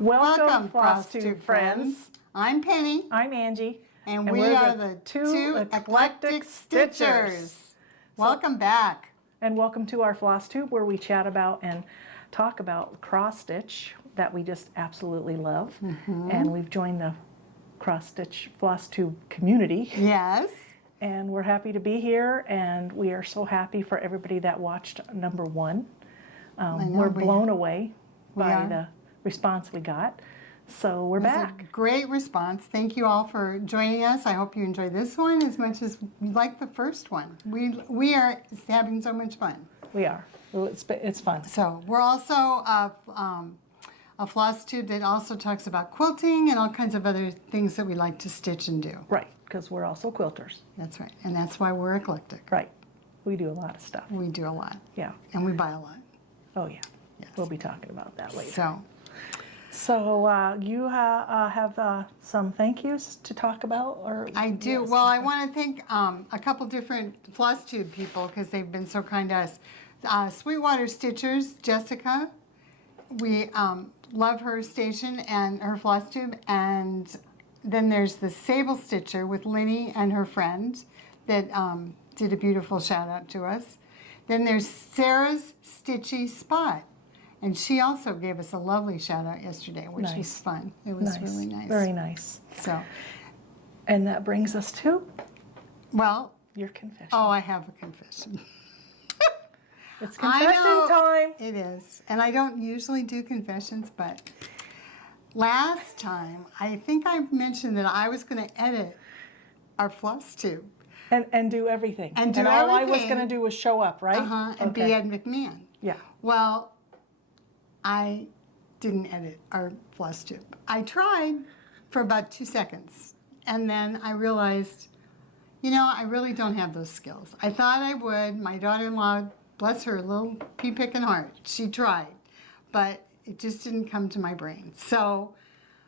Welcome FlossTube friends. I'm Penny. I'm Angie. And we are the two eclectic stitchers. Welcome back. And welcome to our FlossTube, where we chat about and talk about cross stitch that we just absolutely love. And we've joined the cross stitch FlossTube community. Yes. And we're happy to be here, and we are so happy for everybody that watched number 1. We're blown away by the response we got. So we're back. A great response. Thank you all for joining us. I hope you enjoy this one as much as you like the first one. We are having so much fun. We are. It's fun. So we're also a FlossTube that also talks about quilting and all kinds of other things that we like to stitch and do. Right, because we're also quilters. That's right, and that's why we're eclectic. Right. We do a lot of stuff. We do a lot. Yeah. And we buy a lot. Oh, yeah. Yes. We'll be talking about that later. So you have some thank yous to talk about? Or I do. Well, I want to thank a couple different FlossTube people because they've been so kind to us. Sweetwater Stitchers, Jessica. We love her station and her FlossTube. And then there's the Sable Stitcher with Linny and her friend that did a beautiful shout out to us. Then there's Sarah's Stitchy Spot. And she also gave us a lovely shout out yesterday, which was fun. It was really nice. Very nice. So, and that brings us to, well, your confession. Oh, I have a confession. It's confession time. It is. And I don't usually do confessions, but last time, I think I mentioned that I was going to edit our FlossTube. And do everything. And do all everything. I was going to do was show up, right? And be Ed McMahon. Yeah. Well, I didn't edit our FlossTube. I tried for about 2 seconds, and then I realized, you know, I really don't have those skills. I thought I would. My daughter-in-law, bless her little pea-picking heart, she tried, but it just didn't come to my brain. So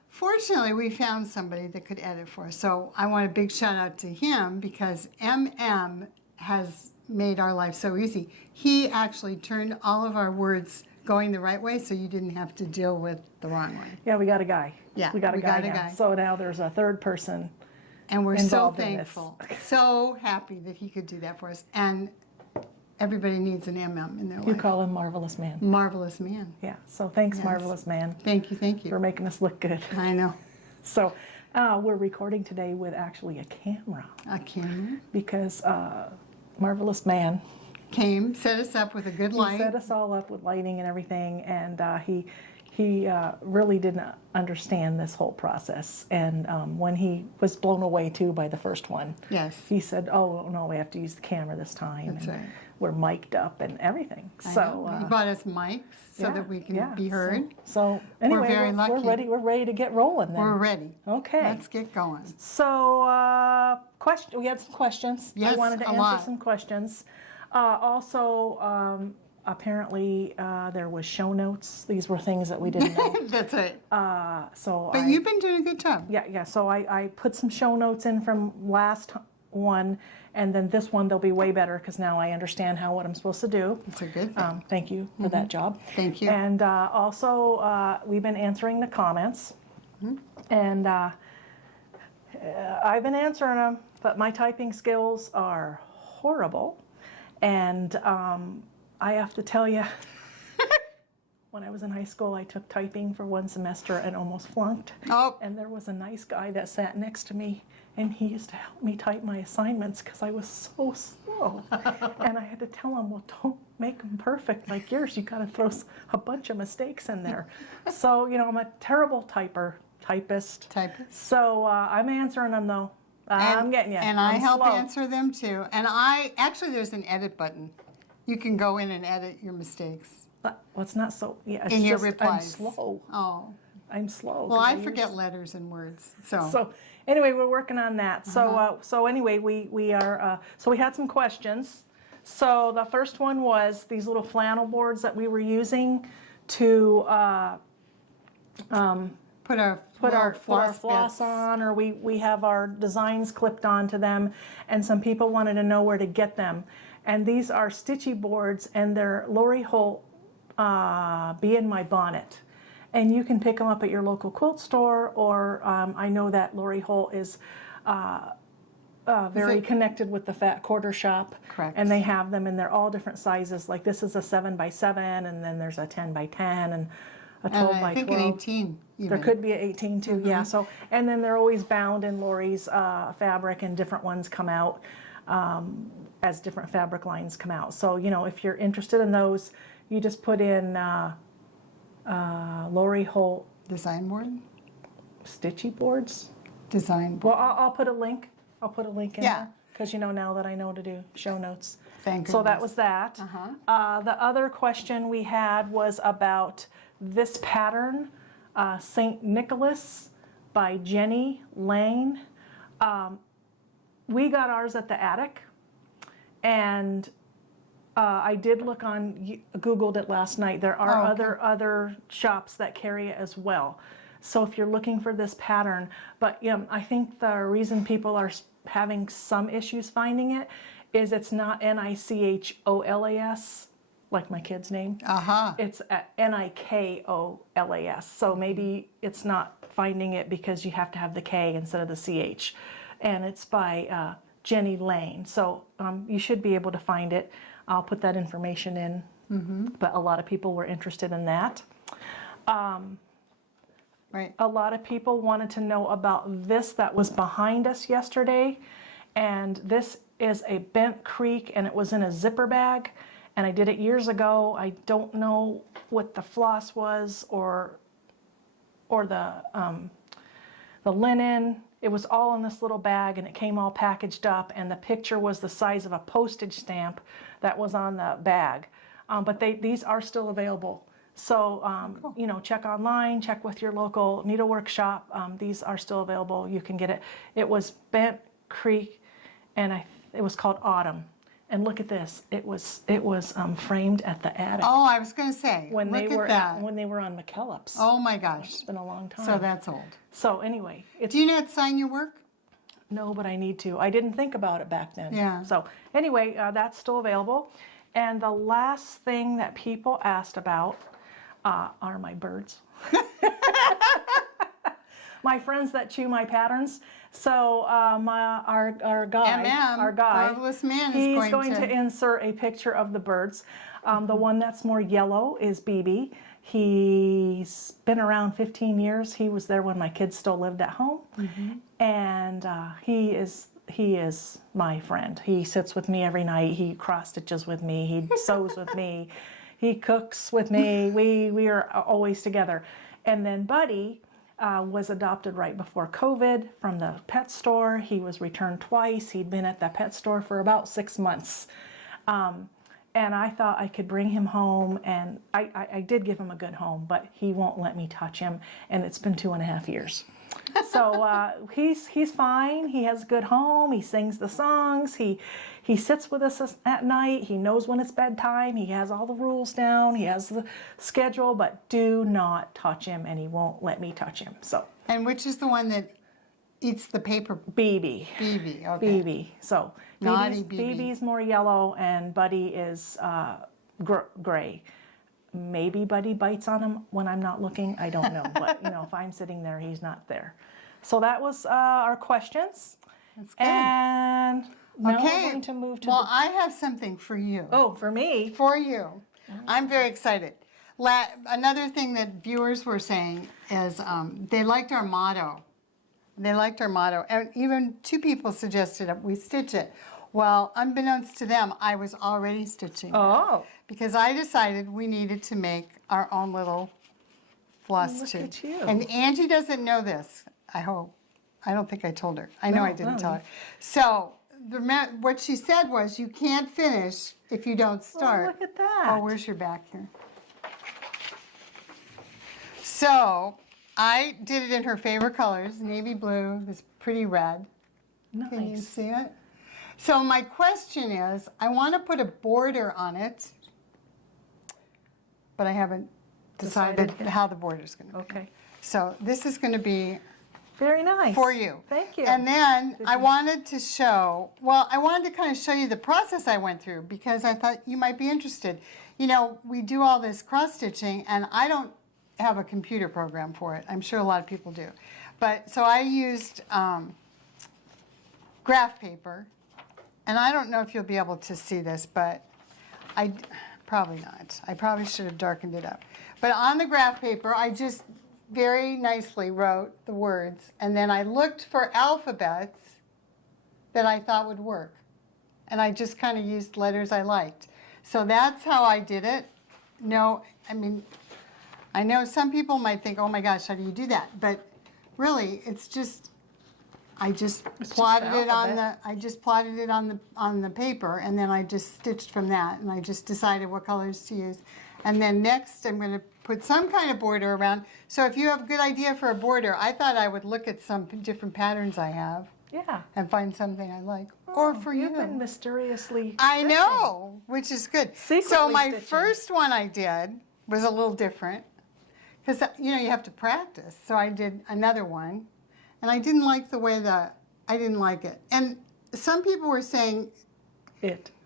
fortunately, we found somebody that could edit for us. So I want a big shout out to him because MM has made our life so easy. He actually turned all of our words going the right way, so you didn't have to deal with the wrong one. Yeah, we got a guy. Yeah, we got a guy. So now there's a third person. And we're so thankful, so happy that he could do that for us. And everybody needs an MM in their life. You call him Marvelous Man. Marvelous Man. Yeah, so thanks, Marvelous Man. Thank you. For making us look good. I know. So we're recording today with actually a camera. A camera? Because Marvelous Man came, set us up with a good light. He set us all up with lighting and everything, and he really didn't understand this whole process. And when he was blown away too by the first one, he said, "Oh no, we have to use the camera this time." That's right. We're mic'd up and everything. He bought us mics so that we can be heard. So anyway, we're very lucky. We're ready to get rolling. Then we're ready. Okay, let's get going. So we had some questions. Yes, I wanted to answer some questions. Also, apparently there was show notes. These were things that we didn't know. That's right. But you've been doing a good job. Yeah. So I put some show notes in from last one, and then this one they'll be way better because now I understand what I'm supposed to do. It's a good thing. Thank you for that job. Thank you. And also we've been answering the comments, and I've been answering them, but my typing skills are horrible. And I have to tell you, when I was in high school, I took typing for 1 semester and almost flunked. Oh. And there was a nice guy that sat next to me, and he used to help me type my assignments because I was so slow. And I had to tell him, well, don't make them perfect like yours. You got to throw a bunch of mistakes in there. So, you know, I'm a terrible typist. So I'm answering them, though. I'm getting you. And I help answer them too. And there's an edit button. You can go in and edit your mistakes. Well, it's not so, it's in your just, replies. I'm slow. Oh. I'm slow. Well, I forget letters and words. So anyway, we're working on that. So anyway, we are, so we had some questions. So the first one was these little flannel boards that we were using to put our floss on, or we have our designs clipped onto them, and some people wanted to know where to get them. And these are Stitchy boards, and they're Loralie Holt Be in My Bonnet. and you can pick them up at your local quilt store, or I know that Lori Holt is very connected with the Fat Quarter Shop. Correct. And they have them, and they're all different sizes. Like this is a 7x7, and then there's a 10x10, and a 12x12. And I think an 18 even. There could be an 18 too, yeah. So, and then they're always bound in Lori's fabric, and different ones come out as different fabric lines come out. So, you know, if you're interested in those, you just put in Lori Holt Design board? Stitchy boards. Design board. Well, I'll put a link. I'll put a link in Yeah. there, because you know now that I know to do show notes. Thank So that goodness. was that. The other question we had was about this pattern, St. Nicholas by Jenny Lane. We got ours at the Attic, and I did look on, Googled it last night. There are other shops that carry it as well. So if you're looking for this pattern, but I think the reason people are having some issues finding it is it's not Nicholas, like my kid's name. It's Nikolas. So maybe it's not finding it because you have to have the K instead of the CH. And it's by Jenny Lane. So you should be able to find it. I'll put that information in. But a lot of people were interested in that. Right. A lot of people wanted to know about this that was behind us yesterday. And this is a bent creek, and it was in a zipper bag. And I did it years ago. I don't know what the floss was or the linen. It was all in this little bag, and it came all packaged up, and the picture was the size of a postage stamp that was on the bag. But these are still available. So, you know, check online, check with your local needlework shop. These are still available. You can get it. It was Bent Creek, and it was called Autumn. And look at this. It was framed at the Attic. Oh, I was going to say, when look they at were that. when they were on McKellips. Oh my gosh. It's been a long time. So that's old. So anyway, it's Do you not sign your work? no, but I need to. I didn't think about it back then. Yeah. So anyway, that's still available. And the last thing that people asked about are my birds. My friends that chew my patterns. So our guy, marvelous man, he's is going to insert a picture of the birds. The one that's more yellow is BB. He's been around 15 years. He was there when my kids still lived at home, and he is my friend. He sits with me every night. He cross stitches with me. He sews with me. He cooks with me. We are always together. And then Buddy was adopted right before COVID from the pet store. He was returned twice. He'd been at the pet store for about 6 months. And I thought I could bring him home, and I did give him a good home, but he won't let me touch him, and it's been 2.5 years. So he's fine. He has a good home. He sings the songs. He sits with us at night. He knows when it's bedtime. He has all the rules down. He has the schedule, but do not touch him, and he won't let me touch him. So. And which is the one that eats the paper? BB. BB, okay. BB. So Naughty BB. BB's more yellow, and Buddy is gray. Maybe Buddy bites on him when I'm not looking. I don't know. But, you know, if I'm sitting there, he's not there. So that was our questions. That's good. And now Okay. we're going to move to Well, I have something for you. Oh, for me? For you. I'm very excited. Another thing that viewers were saying is they liked our motto. They liked our motto. And even 2 people suggested that we stitch it. Well, unbeknownst to them, I was already stitching. Oh. Because I decided we needed to make our own little floss Look tube. at you. And Angie doesn't know this, I hope. I don't think I told her. I know No, I didn't no. tell her. So what she said was, you can't finish if you don't start. look at that. Oh, where's your back here? So I did it in her favorite colors, navy blue, this pretty red. Can you Nice. see it? So my question is, I want to put a border on it, but I haven't decided Decided. how the border is going to be. Okay. So this is going to be Very nice. for you. Thank you. And then I wanted to show, I wanted to kind of show you the process I went through, because I thought you might be interested. You know, we do all this cross stitching, and I don't have a computer program for it. I'm sure a lot of people do. But so I used graph paper, and I don't know if you'll be able to see this, but probably not. I probably should have darkened it up. But on the graph paper, I just very nicely wrote the words, and then I looked for alphabets that I thought would work. And I just kind of used letters I liked. So that's how I did it. No, I mean, I know some people might think, oh my gosh, how do you do that? But really, it's just, I just plotted it on the paper, and then I just stitched from that, and I just decided what colors to use. And then next, I'm going to put some kind of border around. So if you have a good idea for a border, I thought I would look at some different patterns I have. Yeah. And find something I like. Or for you. You've been mysteriously I stitching. know, which is good. Secretly so my stitching. first one I did was a little different. Because, you have to practice. So I did another one. And I didn't like the way I didn't like it. And some people were saying,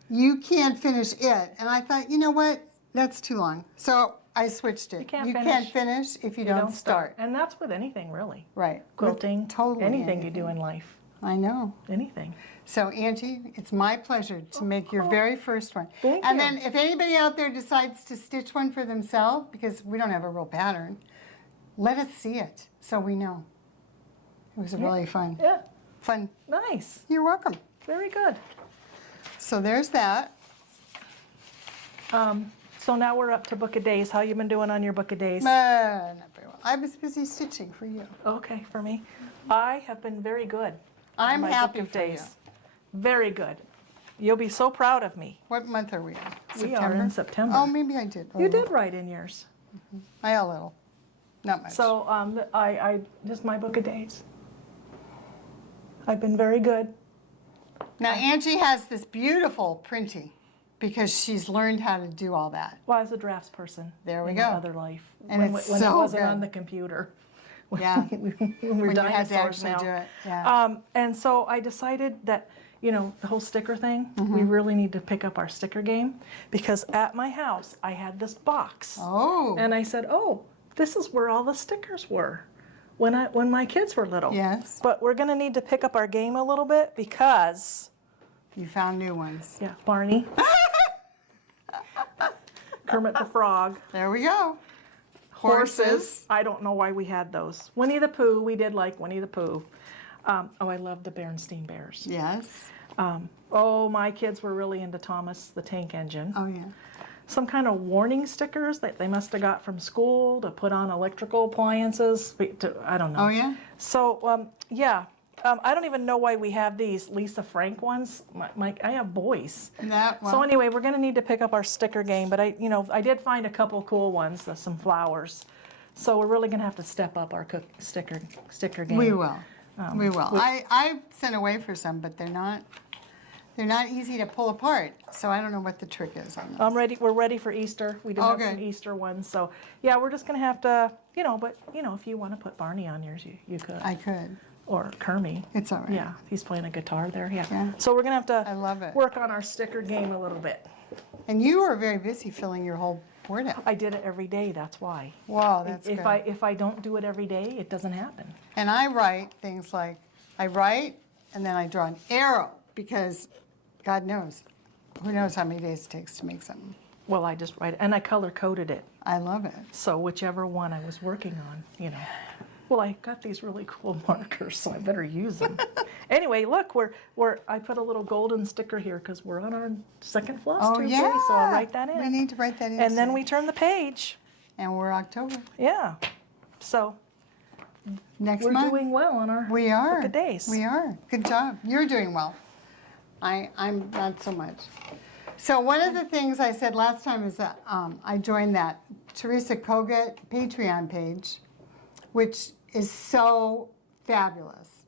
you can't finish it. And I thought, you know what? That's too long. So I switched it. You can't finish if you don't start. And that's with anything, really. Right. Quilting, totally anything you do in life. I know. Anything. So Angie, it's my pleasure to make your very first one. Thank and you. then if anybody out there decides to stitch one for themselves, because we don't have a real pattern, let us see it so we know. It was really fun. Yeah. Fun. Nice. You're welcome. Very good. So there's that. So now we're up to Book of Days. How you been doing on your Book of Days? Not very well. I was busy stitching for you. Okay, for me. I have been very good. I'm on my happy Book of for Days. you. Very good. You'll be so proud of me. What month are we in? We are in September. Oh, maybe I did. You did write in yours. A little. Not much. So I just my Book of Days. I've been very good. Now Angie has this beautiful printing because she's learned how to do all that. Well, I was a drafts person. There we in go. my other life. And when, it's when so it wasn't good. on the computer. Yeah. When we're When you had to dinosaurs actually now. do it. Yeah. And so I decided that, the whole sticker thing, we really need to pick up our sticker game, because at my house I had this box. Oh. And I said, oh, this is where all the stickers were when my kids were little. Yes. But we're going to need to pick up our game a little bit because, You found new ones. yeah, Barney, Kermit the Frog, There we go. horses. I don't know why we had those. Winnie the Pooh, we did like Winnie the Pooh. I love the Berenstain Bears. Yes. My kids were really into Thomas the Tank Engine. Oh, yeah. Some kind of warning stickers that they must have got from school to put on electrical appliances. I don't know. Oh, yeah? So, I don't even know why we have these Lisa Frank ones. I have boys. So anyway, we're going to need to pick up our sticker game. But I did find a couple cool ones, some flowers. So we're really going to have to step up our sticker game. We will. We will. I sent away for some, but they're not easy to pull apart. So I don't know what the trick is on those. We're ready for Easter. We do have some Easter ones. So yeah, we're just going to have to, if you want to put Barney on yours, you could. I could. Or Kermie. It's all right. Yeah, he's playing a guitar there. Yeah. Yeah. So we're going to have I love it. to work on our sticker game a little bit. And you were very busy filling your whole board out. I did it every day, that's why. Wow, that's if good. if I don't do it every day, it doesn't happen. And I write things like, I write and then I draw an arrow because God knows, who knows how many days it takes to make something. Well, I just write it, and I color coded it. I love it. So whichever one I was working on, Well, I got these really cool markers, so I better use them. Anyway, look, I put a little golden sticker here because we're on our second FlossTube day, so I'll write that in. We need to write that in. And then today. we turn the page. And we're October. Yeah. So Next we're month. doing well on our We are. Book of Days. We are. Good job. You're doing well. I'm not so much. So one of the things I said last time is that I joined that Teresa Kogut Patreon page, which is so fabulous.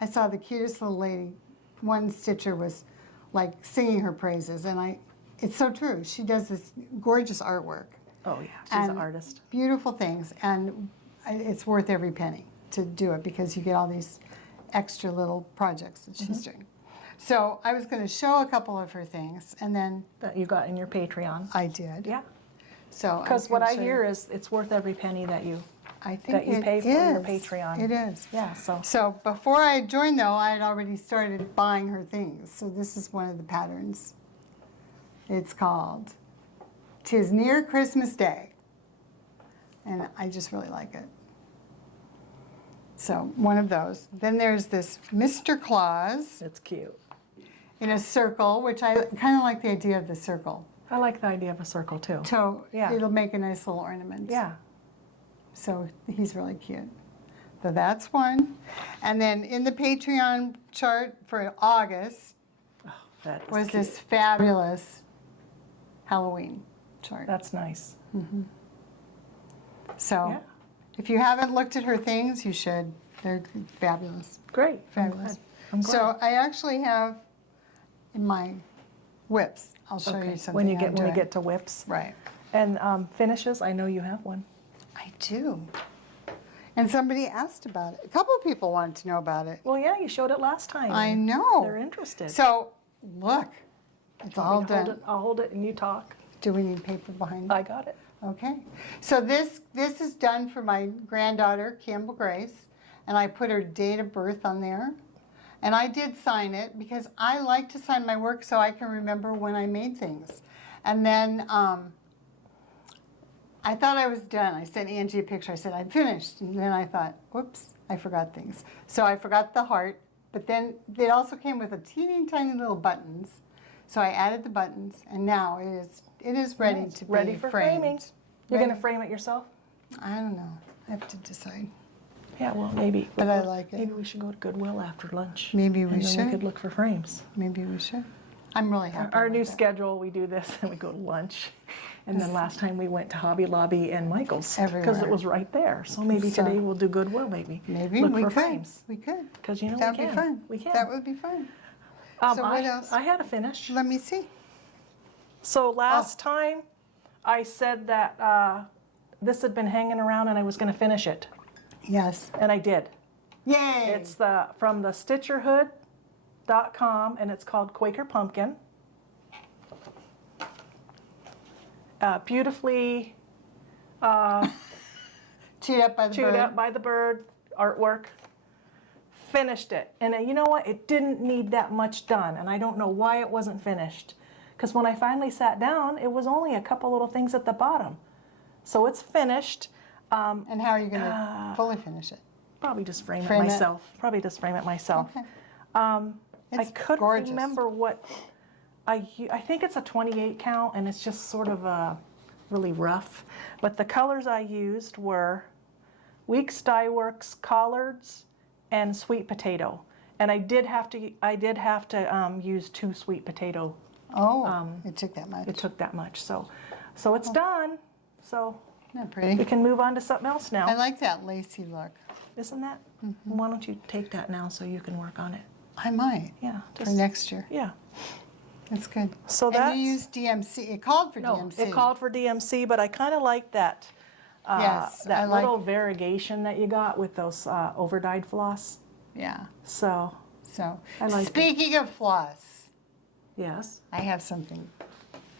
I saw the cutest little lady. One stitcher was like singing her praises, and it's so true. She does this gorgeous artwork. Oh yeah, she's an artist. Beautiful things, and it's worth every penny to do it because you get all these extra little projects that she's doing. So I was going to show a couple of her things, and then That you got in your Patreon. I did. Yeah. So Because what I hear is it's worth every penny that you I think it pay for your is. Patreon. It is. Yeah, so. So before I joined, though, I had already started buying her things. So this is one of the patterns. It's called "'Tis Near Christmas Day," and I just really like it. So one of those. Then there's this Mr. Claus It's cute. in a circle, which I kind of like the idea of the circle. I like the idea of a circle too. So Yeah. it'll make a nice little ornament. Yeah. So he's really cute. So that's one. And then in the Patreon chart for August That is was cute. this fabulous Halloween chart. That's nice. So Yeah. if you haven't looked at her things, you should. They're fabulous. Great. Fabulous. I'm glad. So I actually have in my whips. I'll show Okay. you something. When you I'm get doing. to whips. Right. And finishes, I know you have one. I do. And somebody asked about it. A couple of people wanted to know about it. Well, yeah, you showed it last time. I and know. They're interested. So look, it's all Want me to hold done. it? I'll hold it and you talk. Do we need paper behind? I got it. Okay. So this is done for my granddaughter, Campbell Grace, and I put her date of birth on there. And I did sign it because I like to sign my work so I can remember when I made things. And then I thought I was done. I sent Angie a picture. I said, I'm finished. And then I thought, whoops, I forgot things. So I forgot the heart. But then it also came with a teeny tiny little buttons. So I added the buttons, and now it is ready Nice. to be Ready for framed. framing. You're going to Ready. frame it yourself? I don't know. I have to decide. Yeah, well, maybe. But I like it. Maybe we should go to Goodwill after lunch. Maybe we and then should. we could look for frames. Maybe we should. I'm really happy. Our with new that. schedule, we do this and we go to lunch. And then last time we went to Hobby Lobby and Michael's. Because it Everywhere. was right there. So maybe So- today we'll do Goodwill, maybe. Maybe Look we for could. frames. We could. Because you know That we would can. be fun. We can. That would be fun. So what else? I had a finish. Let me see. So last Oh. time I said that this had been hanging around and I was going to finish it. Yes. And I did. Yay! It's from the Stitcherhood.com and it's called Quaker Pumpkin. Beautifully chewed up by the chewed bird. up by the bird artwork. Finished it. And you know what? It didn't need that much done. And I don't know why it wasn't finished. Because when I finally sat down, it was only a couple little things at the bottom. So it's finished. And how are you going to fully finish it? Probably just frame it Frame it. myself. Probably just frame it myself. Okay. I It's couldn't gorgeous. remember what I think it's a 28 count and it's just sort of really rough. But the colors I used were Weeks Dye Works collards and sweet potato. And I did have to use 2 sweet potato. Oh, it took that much. It took that much. So it's done. So Isn't that we pretty? can move on to something else now. I like that lacy look. Isn't that? Why don't you take that now so you can work on it? I might Yeah. for Just, next year. yeah. That's good. So and that's you used DMC. It called for no, DMC. it called for DMC, but I kind of like that. Yes, I that like- little variegation that you got with those overdyed floss. Yeah. So So, I like it. speaking of floss, yes. I have something.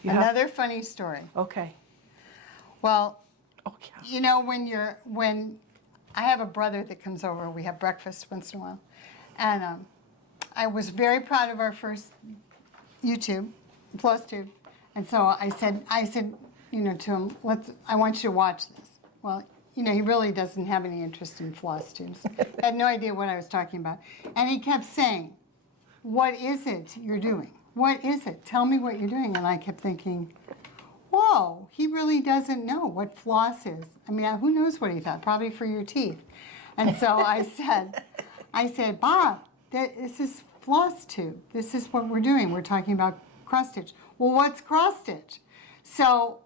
You have- Another funny story. Okay. Well, Oh yeah. you know, when I have a brother that comes over, we have breakfast once in a while, and I was very proud of our first YouTube, FlossTube, and so I said, you know, to him, I want you to watch this. Well, you know, he really doesn't have any interest in floss tubes. Had no idea what I was talking about, and he kept saying, "What is it you're doing? What is it? Tell me what you're doing." And I kept thinking, whoa, he really doesn't know what floss is. I mean, who knows what he thought? Probably for your teeth. And so I said, Bob, this is floss tube. This is what we're doing. We're talking about cross stitch. Well, what's cross stitch? So,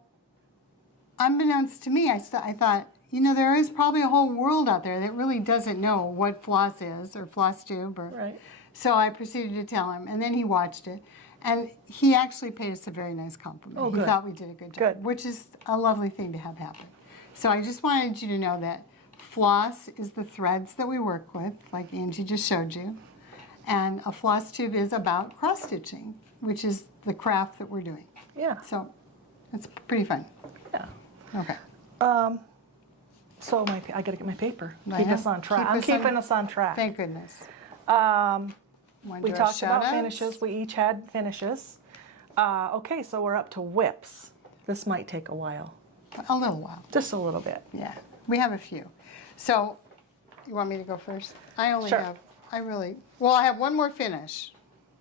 unbeknownst to me, I thought, you know, there is probably a whole world out there that really doesn't know what floss is or floss tube. Right. So I proceeded to tell him, and then he watched it. And he actually paid us a very nice compliment. Oh, he good. thought we did a good job, Good. which is a lovely thing to have happen. So I just wanted you to know that floss is the threads that we work with, like Angie just showed you. And a floss tube is about cross stitching, which is the craft that we're doing. Yeah. So it's pretty fun. Yeah. Okay. So I got to get my paper. I Keep know. us on track. Keep I'm us on- keeping us on track. Thank goodness. We talked about finishes. We each had finishes. Okay, so we're up to whips. This might take a while. A little while. Just a little bit. Yeah. We have a few. So, you want me to go first? I only Sure. have, well, I have one more finish.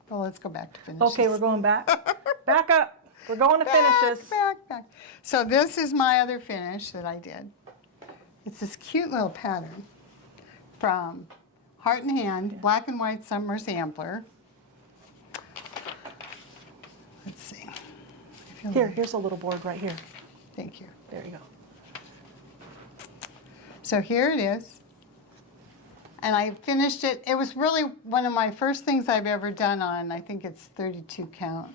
Well, let's go back to finishes. Okay, we're going back. Back up. We're going to finishes. Back. So this is my other finish that I did. It's this cute little pattern from Heart and Hand, Black and White Summer Sampler. Let's see. Here's a little board right here. Thank you. There you go. So here it is. And I finished it. It was really one of my first things I've ever done on, I think it's 32 count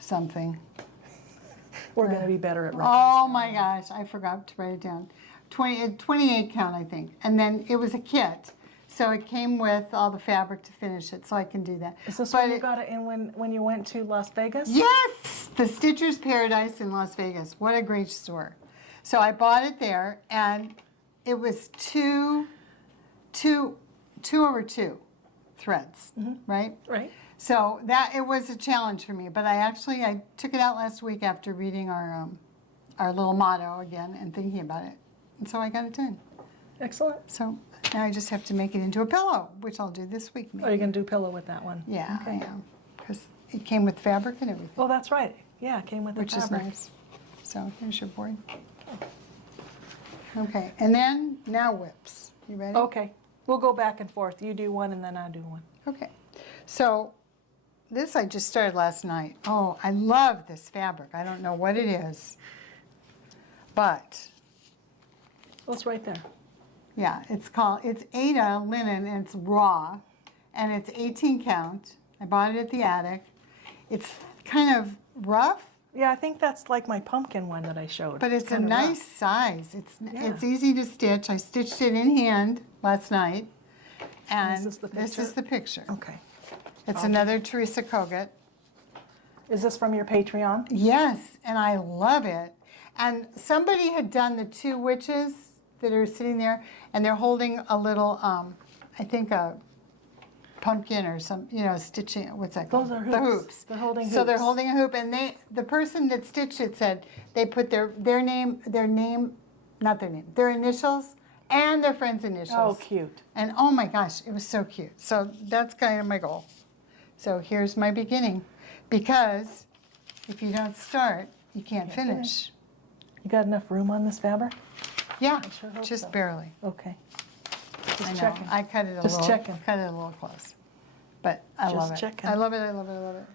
something. We're going to be better at writing. Oh my gosh, I forgot to write it down. 28 count, I think. And then it was a kit. So it came with all the fabric to finish it, so I can do that. Is this But when you got it in when you went to Las Vegas? Yes! The Stitcher's Paradise in Las Vegas. What a great store. So I bought it there, and it was two over two threads, right? Right. So that it was a challenge for me, but I took it out last week after reading our little motto again and thinking about it, and so I got it done. Excellent. So now I just have to make it into a pillow, which I'll do this week maybe. Oh, you're going to do pillow with that one? Yeah, Okay. I am, because it came with fabric and everything, Oh, that's right. Yeah, it came with the which is fabric. nice. So here's your board. Okay, and then now whips. You ready? Okay. We'll go back and forth. You do one and then I do one. Okay, so this I just started last night. Oh, I love this fabric. I don't know what it is, but Oh, it's right there. yeah, it's Ada linen and it's raw, and it's 18 count. I bought it at the Attic. It's kind of rough, Yeah, I think that's like my pumpkin one that I showed. but it's a kinda rough. nice size. It's Yeah. easy to stitch. I stitched it in hand last night, and Is this the this picture? is the picture. Okay. It's another Teresa Kogut. Is this from your Patreon? Yes, and I love it. And somebody had done the two witches that are sitting there, and they're holding a little, I think a pumpkin or some, stitching, what's that called? Those are The hoops. hoops. They're holding So they're hoops. holding a hoop, and the person that stitched it said they put their initials and their friend's Oh, initials. cute. And oh my gosh, it was so cute. So that's kind of my goal. So here's my beginning. Because if you don't start, you can't finish. You got enough room on this fabric? Yeah, sure hope just so. barely. Okay. I Just know. checking. I cut it Just checking. cut it a little close. But I Just love it. checking. I love it, I love it, I love it.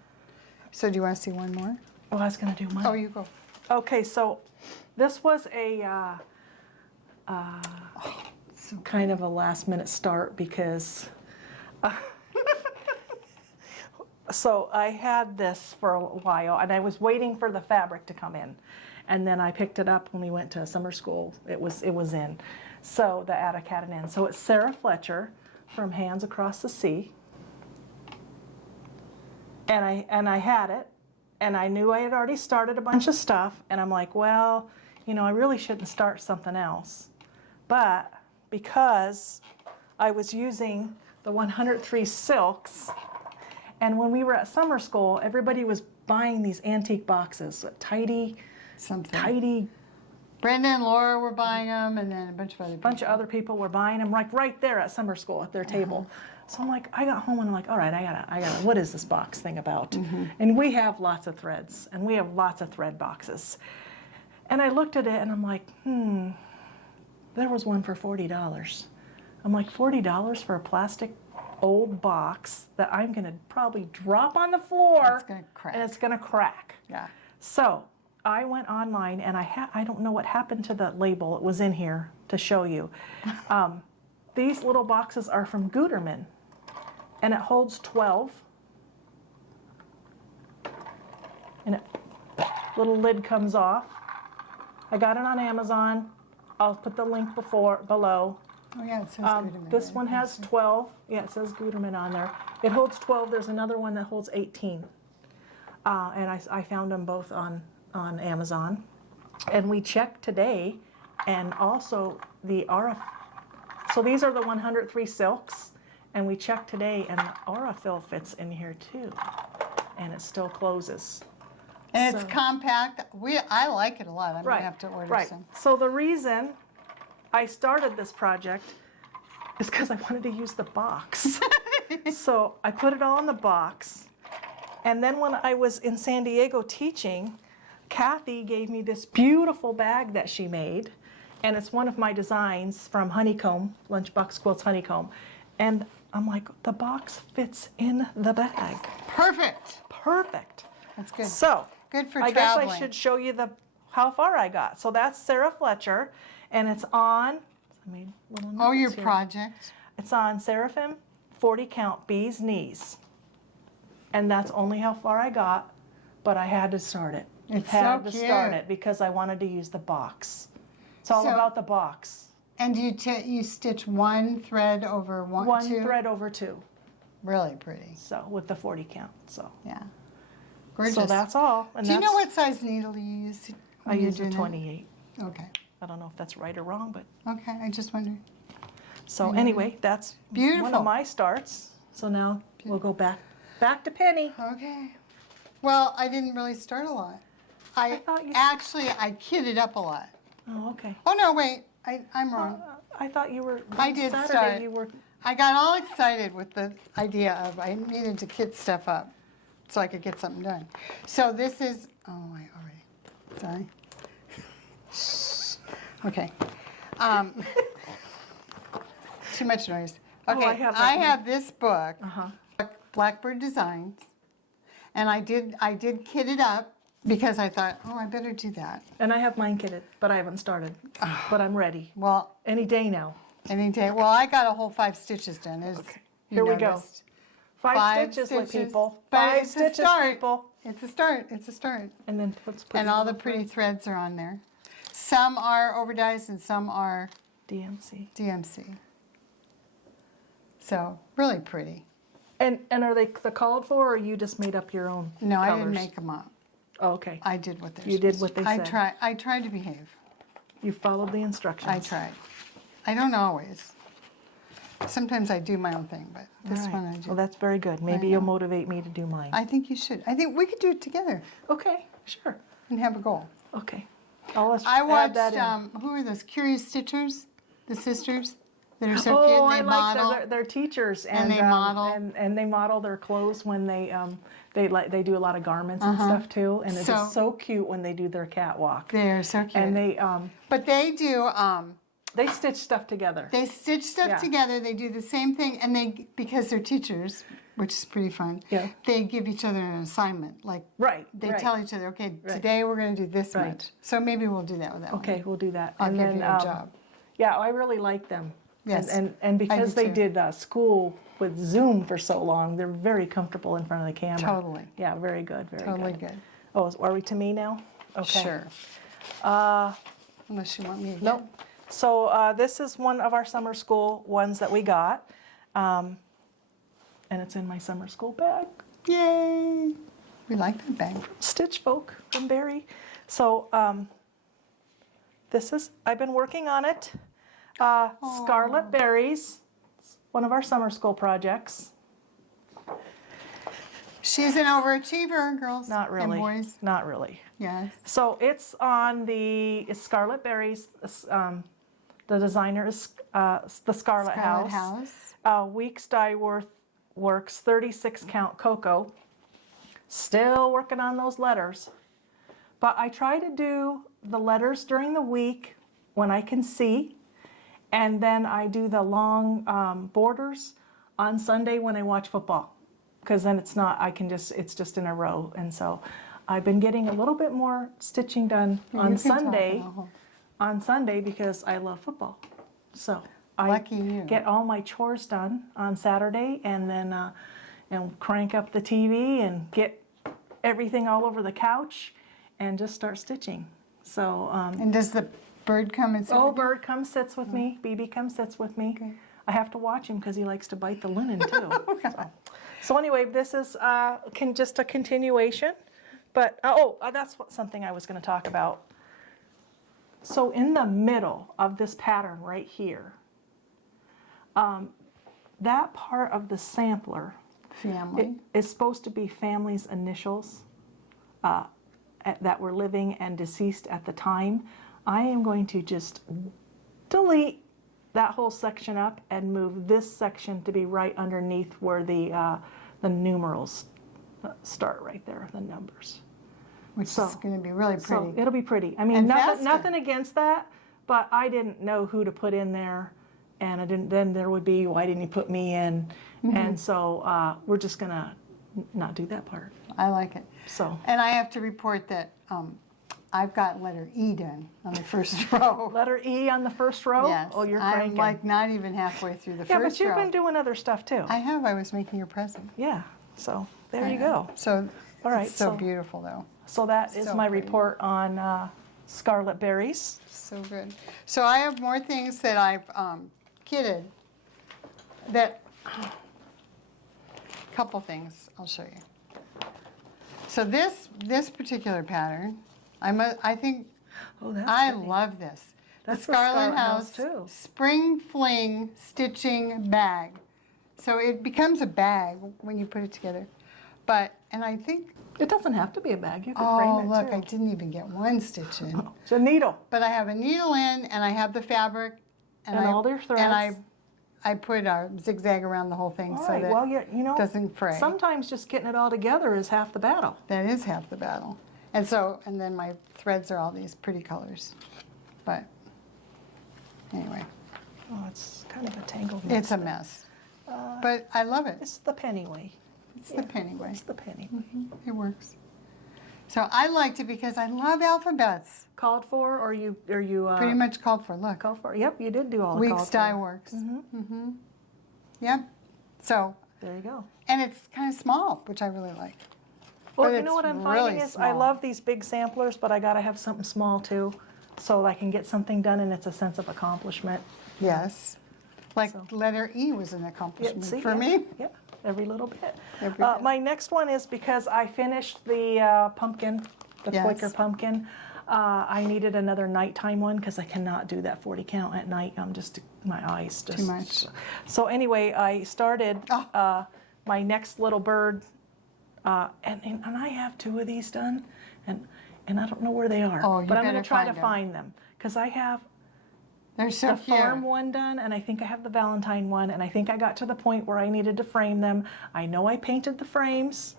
So do you want to see one more? Oh, I was going to do mine. Oh, you go. Okay, so this was a kind of a last minute start because so I had this for a while and I was waiting for the fabric to come in, and then I picked it up when we went to summer school. It was in, so the Attic had it in. So it's Sarah Fletcher from Hands Across the Sea, and I had it. And I knew I had already started a bunch of stuff, and I'm like, well, I really shouldn't start something else. But because I was using the 103 silks, and when we were at summer school, everybody was buying these antique boxes, tidy. Brenda and Laura were buying them, and then a bunch of other people. Other people were buying them right there at summer school at their table. So I'm like, I got home and I'm like, all right, I gotta, what is this box thing about? And we have lots of threads, and we have lots of thread boxes. And I looked at it and I'm like, there was one for $40. I'm like, $40 for a plastic old box that I'm gonna probably drop on the floor. It's gonna crack. And it's gonna crack. Yeah. So I went online and I don't know what happened to the label. It was in here to show you. These little boxes are from Gutermann, and it holds 12. And it little lid comes off. I got it on Amazon. I'll put the link below. Oh yeah, it says Gutermann. This one has 12. Yeah, it says Gutermann on there. It holds 12. There's another one that holds 18. And I found them both on Amazon. And we checked today, and also the aura. So these are the 103 silks, and we checked today, and the aura fill fits in here too, and it still closes. And it's So- compact. I like it a lot. I'm Right, gonna have to order right. some. So the reason I started this project is because I wanted to use the box. So I put it all in the box, and then when I was in San Diego teaching, Kathy gave me this beautiful bag that she made, and it's one of my designs from Honeycomb, Lunchbox Quilts Honeycomb. And I'm like, the box fits in the bag. Perfect. Perfect. That's good. So, Good for I guess traveling. I should show you how far I got. So that's Sarah Fletcher, and it's on, I made little Oh, your notes here. project. It's on Seraphim 40 count B's knees. And that's only how far I got, but I had to start it. It's had so to start cute. it because I wanted to use the box. It's all So- about the box. And you stitch one thread over One two? thread over two, Really pretty. so with the 40 count. So, Yeah. Gorgeous. so that's all. And Do you know that's- what size needle you use? I when you're use a doing that? 28. Okay. I don't know if that's right or wrong, but Okay. I just wondered. so anyway, that's one Beautiful. of my starts. So now we'll go back to Penny. Okay. Well, I didn't really start a lot. I thought you- actually I kitted up a lot. Oh, okay. Oh no, wait. I'm wrong. I thought you were. I did Saturday start. You were. I got all excited with the idea of I needed to kit stuff up so I could get something done. So this is, oh, I already, sorry. Okay. Too much noise. Okay, I have that I one. have this book, Uh-huh. Blackbird Designs, and I did kit it up because I thought, oh, I better do that. And I have mine kitted, but I haven't started. But I'm ready. Well, Any day now. any day. Well, I got a whole 5 stitches done. As you Here we go. noticed. 5 stitches, people. But 5 it's a stitches, start. people. It's a start. It's a start. And then let's put And all the pretty threads are on there. Some are overdiced and some are DMC. DMC. So really pretty. And are they the called for, or you just made up your own? No, I didn't colors? make them up. Oh, okay. I did what they. You did what they said. I tried to behave. You followed the instructions. I tried. I don't always. Sometimes I do my own thing, but this All right. one I do. Well, that's very good. Maybe you'll motivate me to do mine. I think you should. I think we could do it together Okay, sure. and have a goal. Okay. I'll I add watched, that in. who are those Curious Stitchers? The sisters that are so Oh, cute. I They like model. that. They're teachers, And they model. and they model their clothes when they do a lot of garments and stuff too. And it's So- just so cute when they do their catwalk. They're so cute. And But they do, they stitch stuff together. they stitch stuff Yeah. together. They do the same thing. And they, because they're teachers, which is pretty fun, Yeah. they give each other an assignment. Like Right. they right. tell each other, okay, Right. today we're going to do this Right. much. So maybe we'll do that with that one. Okay, we'll do that. I'll and give then, you a job. Yeah, I really like them. Yes, And because do they too. did school with Zoom for so long, they're very comfortable in front of the camera. Totally. Yeah, very good. Very Totally good. good. Oh, are we to me now? Okay. Sure. Unless you want me to. Nope. So this is one of our summer school ones that we got. And it's in my summer school bag. Yay! We like that bag. Stitchfolk from Barry. So I've been working on it. Scarlet Berries, one of our summer school projects. She's an overachiever, girls. Not really. And boys. Not really. Yes. So it's on it's Scarlet Berries. The designer is the Scarlet House. Weeks Dye Works 36 count cocoa. Still working on those letters. But I try to do the letters during the week when I can see. And then I do the long borders on Sunday when I watch football. Because then it's just in a row. And so I've been getting a little bit more stitching done on Sunday because I love football. So I Lucky you. get all my chores done on Saturday and then crank up the TV and get everything all over the couch and just start stitching. So And does the bird come and sit? with you? Bird comes sits with me. BB comes sits with me. Okay. I have to watch him because he likes to bite the linen too. So anyway, this is just a continuation. But that's something I was going to talk about. So in the middle of this pattern right here, that part of the sampler Family. is supposed to be family's initials that were living and deceased at the time. I am going to just delete that whole section up and move this section to be right underneath where the numerals start right there, the numbers. Which is going to be really pretty. So it'll be pretty. I mean, And nothing against that, but I didn't know who to put in there, and I didn't. Then there would be, why didn't you put me in? And so we're just gonna not do that part. I like it. So And I have to report that I've got letter E done on the first row. letter E on the first row. Yes. Oh, you're I'm cranking. like not even halfway through the Yeah, first but you've row. been doing other stuff too. I have. I was making your present. Yeah. So there you go. So All right. it's so beautiful though. So that is So my pretty. report on Scarlet berries. So good. So I have more things that I've kitted. That couple things I'll show you. So this particular pattern, I think Oh, that's I pretty. love this. That's the the Scarlet Scarlet House too. Spring Fling Stitching Bag. So it becomes a bag when you put it together. And I think, It doesn't have to be a bag. You could oh frame it look, too. I didn't even get one stitch in. It's a needle. But I have a needle in, and I have the fabric, And all their threads. And I put a zigzag around the whole thing All so right. that Well, you know, it doesn't fray. sometimes just getting it all together is half the battle. That is half the battle. And then my threads are all these pretty colors. But anyway, Oh, it's kind of a tangled mess. it's a mess. But I love it. It's the penny way. It's the penny way. It's the penny way. It works. So I liked it because I love alphabets. Called for, or you Pretty much called for. Look. called for? Yep, you did do all the Weeks called Dye for. Works. Yep. So, There you go. and it's kind of small, which I really like. Well, But you know it's what I'm really finding is I small. love these big samplers, but I gotta have something small too, so I can get something done and it's a sense of accomplishment. Yes. Like So- letter E was an Yeah, accomplishment see, for yeah, me. Yeah, every little bit. Every bit. My next one is because I finished the pumpkin, the Yes. Quaker pumpkin. I needed another nighttime one because I cannot do that 40 count at night. My eyes just. Too much. So anyway, I started Oh. my next little bird, and I have 2 of these done, and I don't know where they are. Oh, you but I'm better going to try to find 'em. find them because I have They're so the cute. farm one done, and I think I have the Valentine one, and I think I got to the point where I needed to frame them. I know I painted the frames.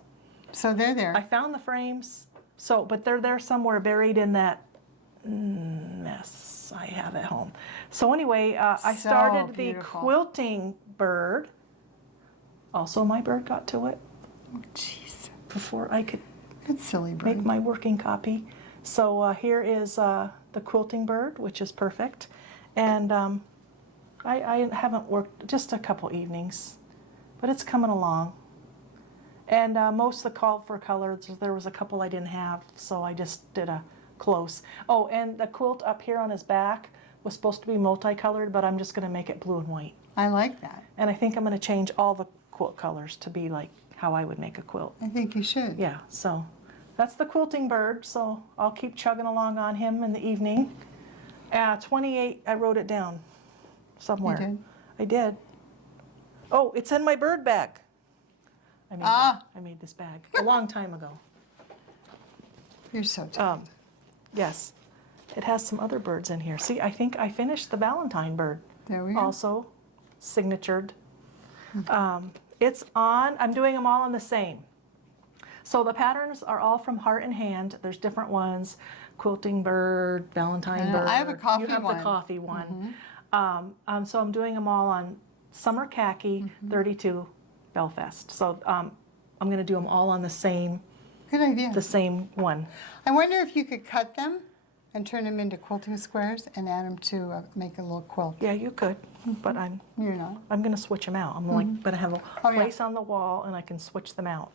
So they're there. I found the frames, but they're there somewhere buried in that mess I have at home. So anyway, I So started the beautiful. quilting bird. Also, my bird got to it Oh, jeez. before I could Good silly bird. make my working copy. So here is the quilting bird, which is perfect. And I haven't worked just a couple evenings, but it's coming along. And most of the call for colors, there was a couple I didn't have, so I just did a close. Oh, and the quilt up here on his back was supposed to be multicolored, but I'm just going to make it blue and white. I like that. And I think I'm going to change all the quilt colors to be like how I would make a quilt. I think you should. Yeah, so that's the quilting bird, so I'll keep chugging along on him in the evening. 28, I wrote it down somewhere. You did? I did. Oh, it's in my bird bag. I made this bag a long time ago. You're so talented. Yes, it has some other birds in here. See, I think I finished the Valentine bird. There we go. Also signatured. It's on, I'm doing them all on the same. So the patterns are all from Heart and Hand. There's different ones, quilting bird, Valentine bird. I have a coffee You have one. the coffee one. So I'm doing them all on Summer Khaki 32 Belfast. So I'm going to do them all on the same Good idea. one. I wonder if you could cut them and turn them into quilting squares and add them to make a little quilt. Yeah, you could, but You're not. I'm going to switch them out. I'm like going to have a Oh, yeah. place on the wall, and I can switch them out.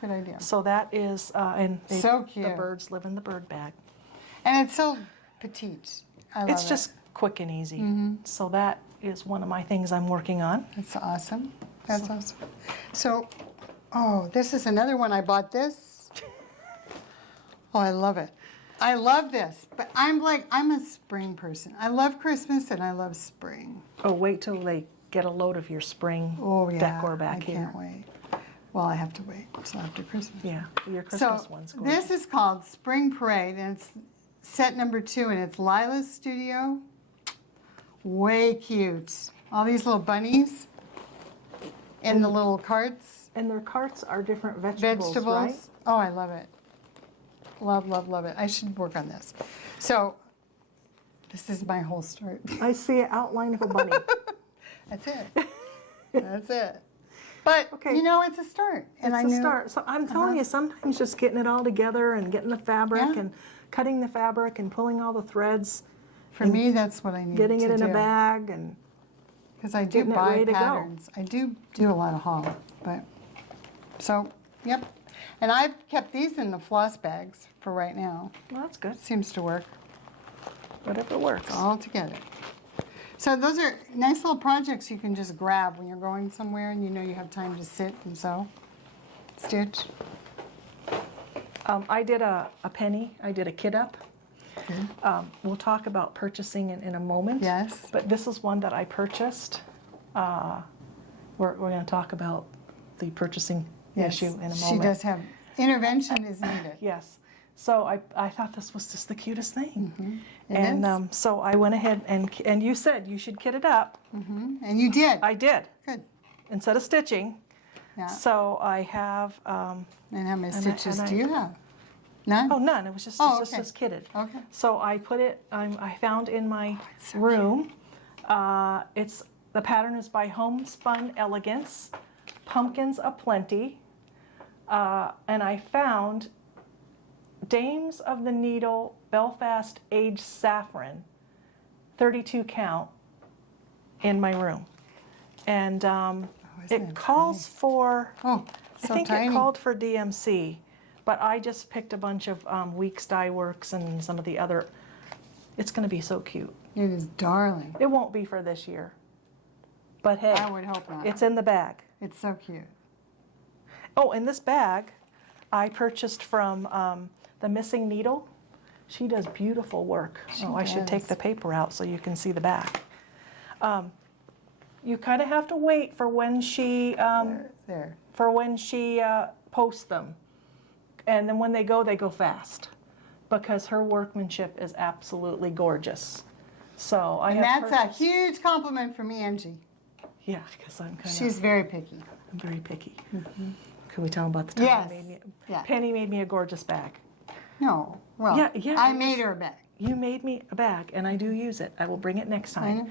Good idea. So that is, So the cute. birds live in the bird bag. And it's so petite. I love It's it. just quick and easy. So that is one of my things I'm working on. That's awesome. That's awesome. So, oh, this is another one. I bought this. Oh, I love it. I love this, but I'm a spring person. I love Christmas and I love spring. Oh, wait till they get a load of your spring Oh yeah, decor back I here. can't wait. Well, I have to wait until after Christmas. Yeah, your Christmas So one's gorgeous. this is called Spring Parade, and it's set number 2, and it's Lila's Studio. Way cute. All these little bunnies in the little carts. And their carts are different vegetables, right? Oh, I love it. Love, love, love it. I should work on this. So this is my whole start. I see an outline of a bunny. That's it. That's it. But, Okay. you know, it's a start. And It's a start. So I'm telling you, sometimes just getting it all together and getting the fabric Yeah. and cutting the fabric and pulling all the threads, For me, that's what I need getting to it in do. a bag, and Because I do getting it buy ready to go. patterns. I do a lot of haul. But, so, yep. And I've kept these in the floss bags for right now. well, that's good. Seems to work Whatever works. all together. So those are nice little projects you can just grab when you're going somewhere and you know you have time to sit and sew, stitch. I did a penny. I did a kit up. We'll talk about purchasing in a moment. Yes. But this is one that I purchased. We're going to talk about the purchasing issue in a moment. She does have, intervention is needed. Yes. So I thought this was just the cutest thing. It And is. so I went ahead and you said you should kit it up. And you did. I did, Good. instead of stitching. Yeah. So I have, And how many and I- stitches and do you have? None? oh, none, it was just, Oh, it's okay. just kitted. Okay. So I put it, I found in my room, the pattern is by Homespun Elegance, Pumpkins Aplenty, and I found Dames of the Needle Belfast Aged Saffron, 32 count, in my room. And isn't it that calls for, Oh, I so think tiny. it called for DMC, but I just picked a bunch of Weeks Dye Works and some of the other. It's going to be so cute. It is darling. It won't be for this year, but hey, I would hope not. it's in the bag. It's so cute. Oh, and this bag I purchased from the Missing Needle. She does beautiful work. I should take does. the paper out so you can see the back. You kind of have to wait for when she There. posts them, and then when they go fast, because her workmanship is absolutely gorgeous. So I And have that's a purchased- huge compliment from me, Angie. yeah, because I'm She's very picky. I'm very picky. Can we tell them about the time Yes. Yeah. Penny made me a gorgeous bag? No. Well, Yeah, I it made was- her a bag. You made me a bag, and I do use it. I will bring it next I time. know.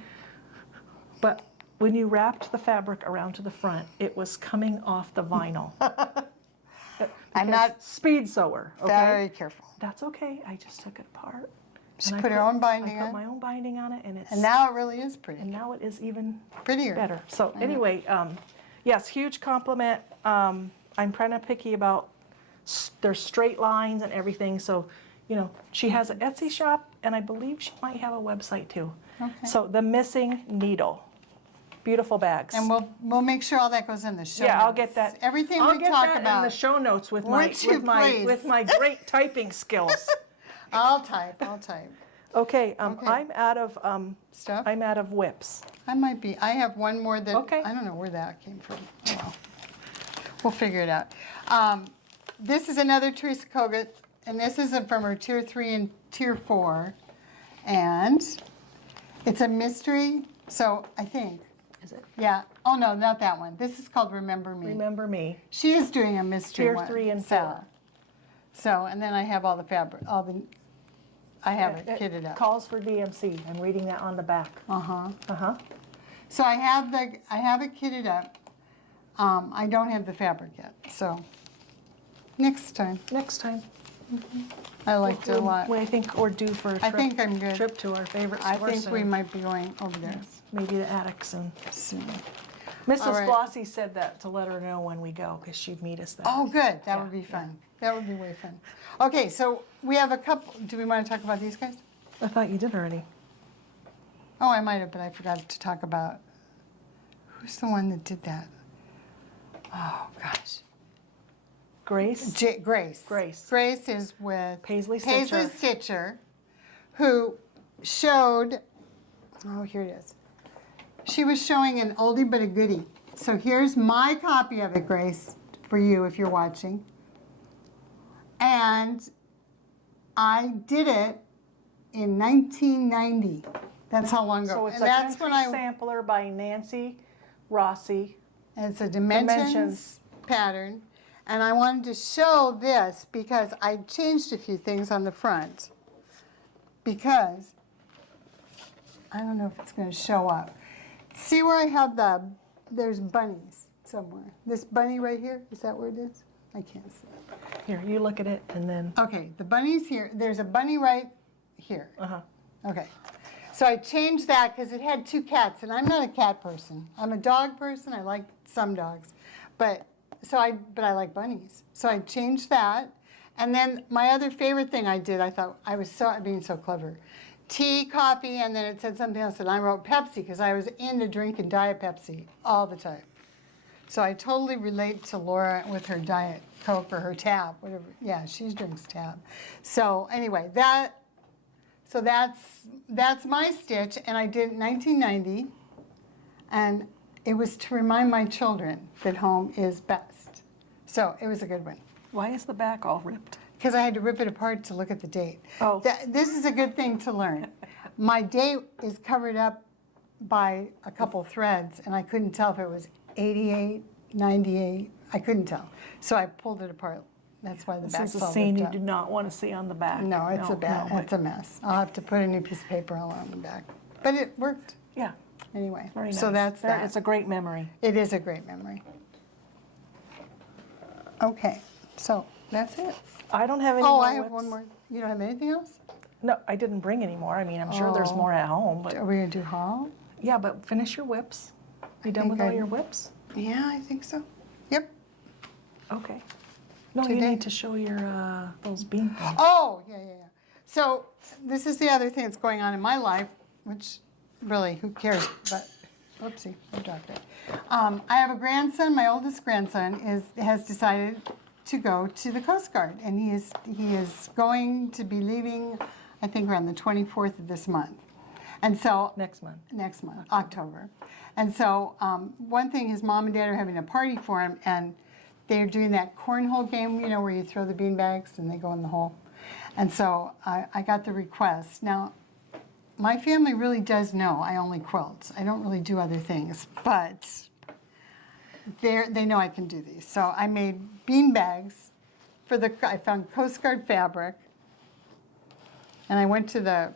But when you wrapped the fabric around to the front, it was coming off the vinyl. I'm Because not speed sewer, okay? very careful. That's okay. I just took it apart. She and I put her own binding I put on. my own binding on it, and it's And now it really is pretty. and now it is even Prettier. better. So I know. anyway, yes, huge compliment. I'm kind of picky about there's straight lines and everything. So, you know, she has an Etsy shop, and I believe she might have a website too. Okay. So the Missing Needle, beautiful bags. And we'll make sure all that goes in the show yeah, I'll notes. get that. Everything I'll we get talk that about. in the show notes with Would you please? with my great typing skills. I'll type. Okay, Okay. I'm out of Stuff? I'm out of whips. I might be. I have one more that, Okay. I don't know where that came from. Oh, well. We'll figure it out. This is another Teresa Kogut, and this is from her Tier 3 and Tier 4. And it's a mystery, so I think, Is it? yeah. Oh, no, not that one. This is called Remember Me. Remember Me. She is doing a mystery Tier one. 3 and Sarah. 4. So, and then I have all the fabric, I have it kitted up. Calls for DMC. I'm reading that on the back. Uh-huh. Uh-huh. So I have it kitted up. I don't have the fabric yet, so next time. Next time. I liked it a lot. I think we're due for a trip. I think I'm good. Trip to our favorite I store think we soon. might be going over there Maybe the attic soon. soon. Mrs. All right. Flossie said that to let her know when we go, because she'd meet us there. Oh, good. That Yeah, would be fun. That would be way fun. Okay, so we have a couple. Do we want to talk about these guys? I thought you did already. Oh, I might have, but I forgot to talk about who's the one that did that. Oh gosh. Grace? Grace. Grace. Grace is with Paisley Paisley Stitcher. Stitcher, who showed, oh, here it is. She was showing an oldie but a goodie. So here's my copy of it, Grace, for you if you're watching. And I did it in 1990. That's how long ago. So it's and a that's country sampler by Nancy Rossi. And it's a dimensions pattern. And I wanted to show this because I changed a few things on the front. Because, I don't know if it's going to show up. See where I have there's bunnies somewhere. This bunny right here, is that where it is? I can't see it. Here, you look at it and then. Okay, the bunny's here. There's a bunny right here. Uh-huh. Okay. So I changed that because it had 2 cats, and I'm not a cat person. I'm a dog person. I like some dogs. But I like bunnies. So I changed that. And then my other favorite thing I did, I thought I was being so clever. Tea, coffee, and then it said something else, and I wrote Pepsi because I was into drinking Diet Pepsi all the time. So I totally relate to Laura with her Diet Coke or her Tab, whatever. Yeah, she drinks Tab. So anyway, that's my stitch, and I did it in 1990, and it was to remind my children that home is best. So it was a good one. Why is the back all ripped? Because I had to rip it apart to look at the date. Oh. This is a good thing to learn. My date is covered up by a couple threads, and I couldn't tell if it was 88, 98. I couldn't tell. So I pulled it apart. That's why the This back's is a all scene ripped you up. do not want to see on the back. No, it's it's a mess. I'll have to put a new piece of paper all on the back. But it worked Yeah, anyway. very nice. So that's that. It's a great memory. It is a great memory. Okay, so that's it. I don't have any Oh, more I have whips. one more. You don't have anything else? No, I didn't bring any more. I mean, I'm sure there's Oh. more at home, but Are we gonna do haul? yeah, but finish your whips. You done think with all I- your whips? Yeah, I think so. Yep. Okay. No, you Today. need to show your those bean things. Oh, yeah. So this is the other thing that's going on in my life, which really, who cares? But, oopsie, I dropped it. I have a grandson. My oldest grandson has decided to go to the Coast Guard, and he is going to be leaving, I think, around the 24th of this month. And so Next month. October. And so one thing, his mom and dad are having a party for him, and they're doing that cornhole game, you know, where you throw the bean bags and they go in the hole. And so I got the request. Now, my family really does know I only quilt. I don't really do other things, but they know I can do these. So I made bean bags I found Coast Guard fabric, and I went to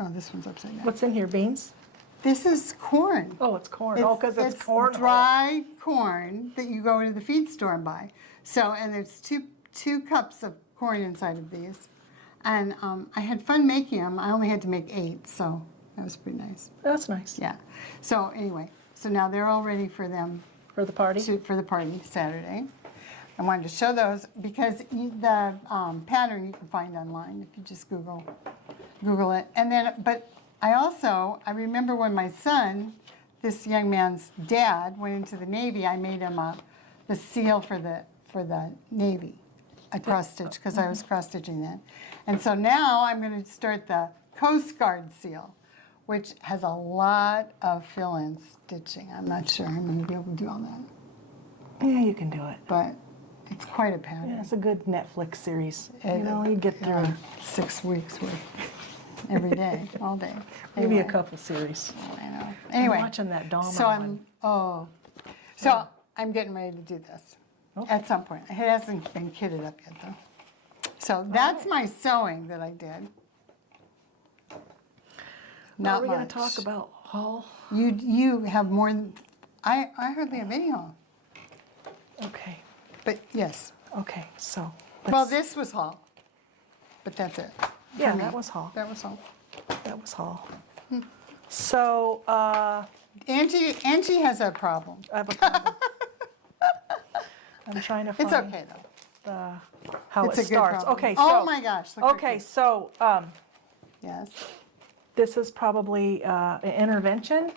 oh, this one's upside down. What's in here? Beans? This is corn. Oh, it's corn. Oh, because it's corn. Dry corn that you go to the feed store and buy. So, and there's two cups of corn inside of these. And I had fun making them. I only had to make 8, so that was pretty nice. That's nice. Yeah. So anyway, so now they're all ready for them For the party? for the party Saturday. I wanted to show those because the pattern you can find online if you just Google it. And then, but I remember when my son, this young man's dad, went into the Navy, I made him the seal for the Navy, a cross stitch, because I was cross stitching that. And so now I'm going to start the Coast Guard seal, which has a lot of fill-in stitching. I'm not sure I'm going to be able to do all that, Yeah, you can do it. but it's quite a pattern. Yeah, it's a good Netflix series. And, you know, you get through 6 weeks worth every day, all day. maybe a Anyway, couple series. I know. Anyway, I'm watching that Dahmer so one. I'm getting ready to do this Okay. at some point. It hasn't been kitted up yet though. So that's my sewing that I did. Not Are we much. going to talk about haul? You have more than I hardly have any haul, Okay. but yes. Okay, so. Well, let's- this was haul, but that's it. Yeah, for me. that was haul. That was haul. That was haul. So, Angie has a problem. I have a problem. I'm trying to find It's okay though. how It's it a good starts. problem. Okay, Oh so. my gosh. Look how Okay, cute. so Yes. this is probably an intervention,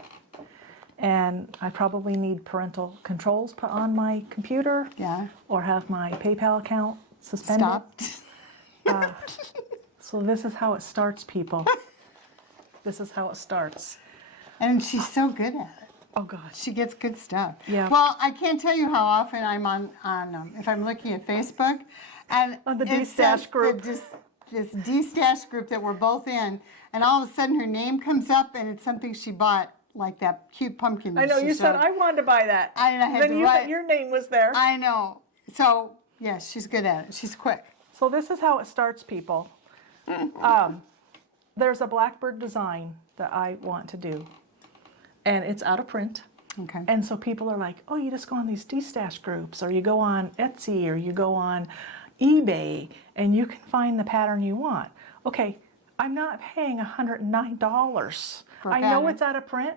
and I probably need parental controls put on my computer. Yeah. Or have my PayPal account suspended. Stopped. So this is how it starts, people. This is how it starts. And she's so good at it. Oh gosh. She gets good stuff. Yeah. Well, I can't tell you how often I'm on if I'm looking at Facebook, and On the it D-Stash says group. this D-Stash group that we're both in, and all of a sudden her name comes up, and it's something she bought, like that cute pumpkin. I know, she you said showed. I wanted to buy that. I had then to you write- your name was there. I know. So yes, she's good at it. She's quick. So this is how it starts, people. There's a blackbird design that I want to do, and it's out of print. Okay. And so people are like, oh, you just go on these D-Stash groups, or you go on Etsy, or you go on eBay, and you can find the pattern you want. Okay, I'm not paying $109. For a I know pattern. it's out of print.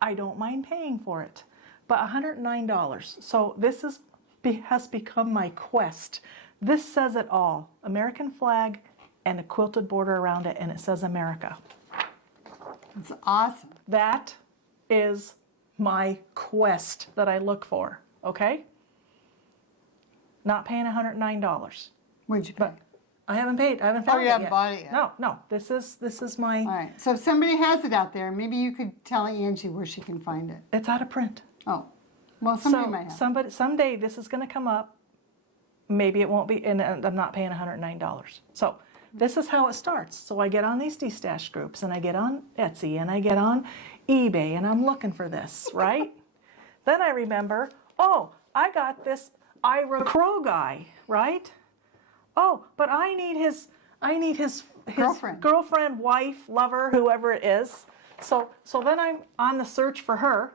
I don't mind paying for it. But $109. So this has become my quest. This says it all. American flag and a quilted border around it, and it says America. It's awesome. That is my quest that I look for, okay? Not paying $109. Where'd you pay? But I haven't paid. I haven't found you it haven't yet. bought it yet. No. This is my. All right. So if somebody has it out there, maybe you could tell Angie where she can find it. It's out of print. Oh, well, somebody might have. Someday this is going to come up. Maybe it won't be, and I'm not paying $109. So this is how it starts. So I get on these D-Stash groups, and I get on Etsy, and I get on eBay, and I'm looking for this, right? Then I remember, oh, I got this Ira Crow guy, right? Oh, but I need his girlfriend, wife, lover, whoever it is. So then I'm on the search for her.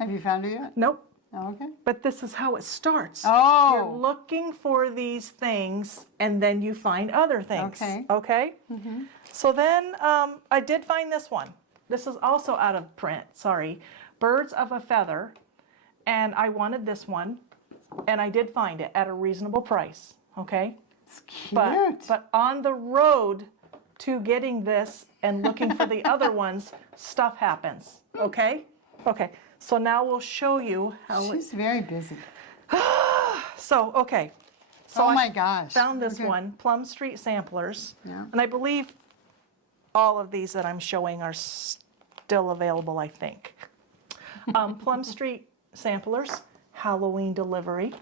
Have you found it yet? Nope. Oh, okay. But this is how it starts. Oh. You're looking for these things, and then you find other things. Okay. Okay? Mm-hmm. So then I did find this one. This is also out of print, sorry. Birds of a Feather. And I wanted this one, and I did find it at a reasonable price. Okay? It's cute. But on the road to getting this and looking for the other ones, stuff happens. Okay? Okay. So now we'll show you how She's very busy. So, okay. So Oh my I gosh. found this Okay. one, Plum Street Samplers. Yeah. And I believe all of these that I'm showing are still available, I think. Plum Street Samplers, Halloween delivery.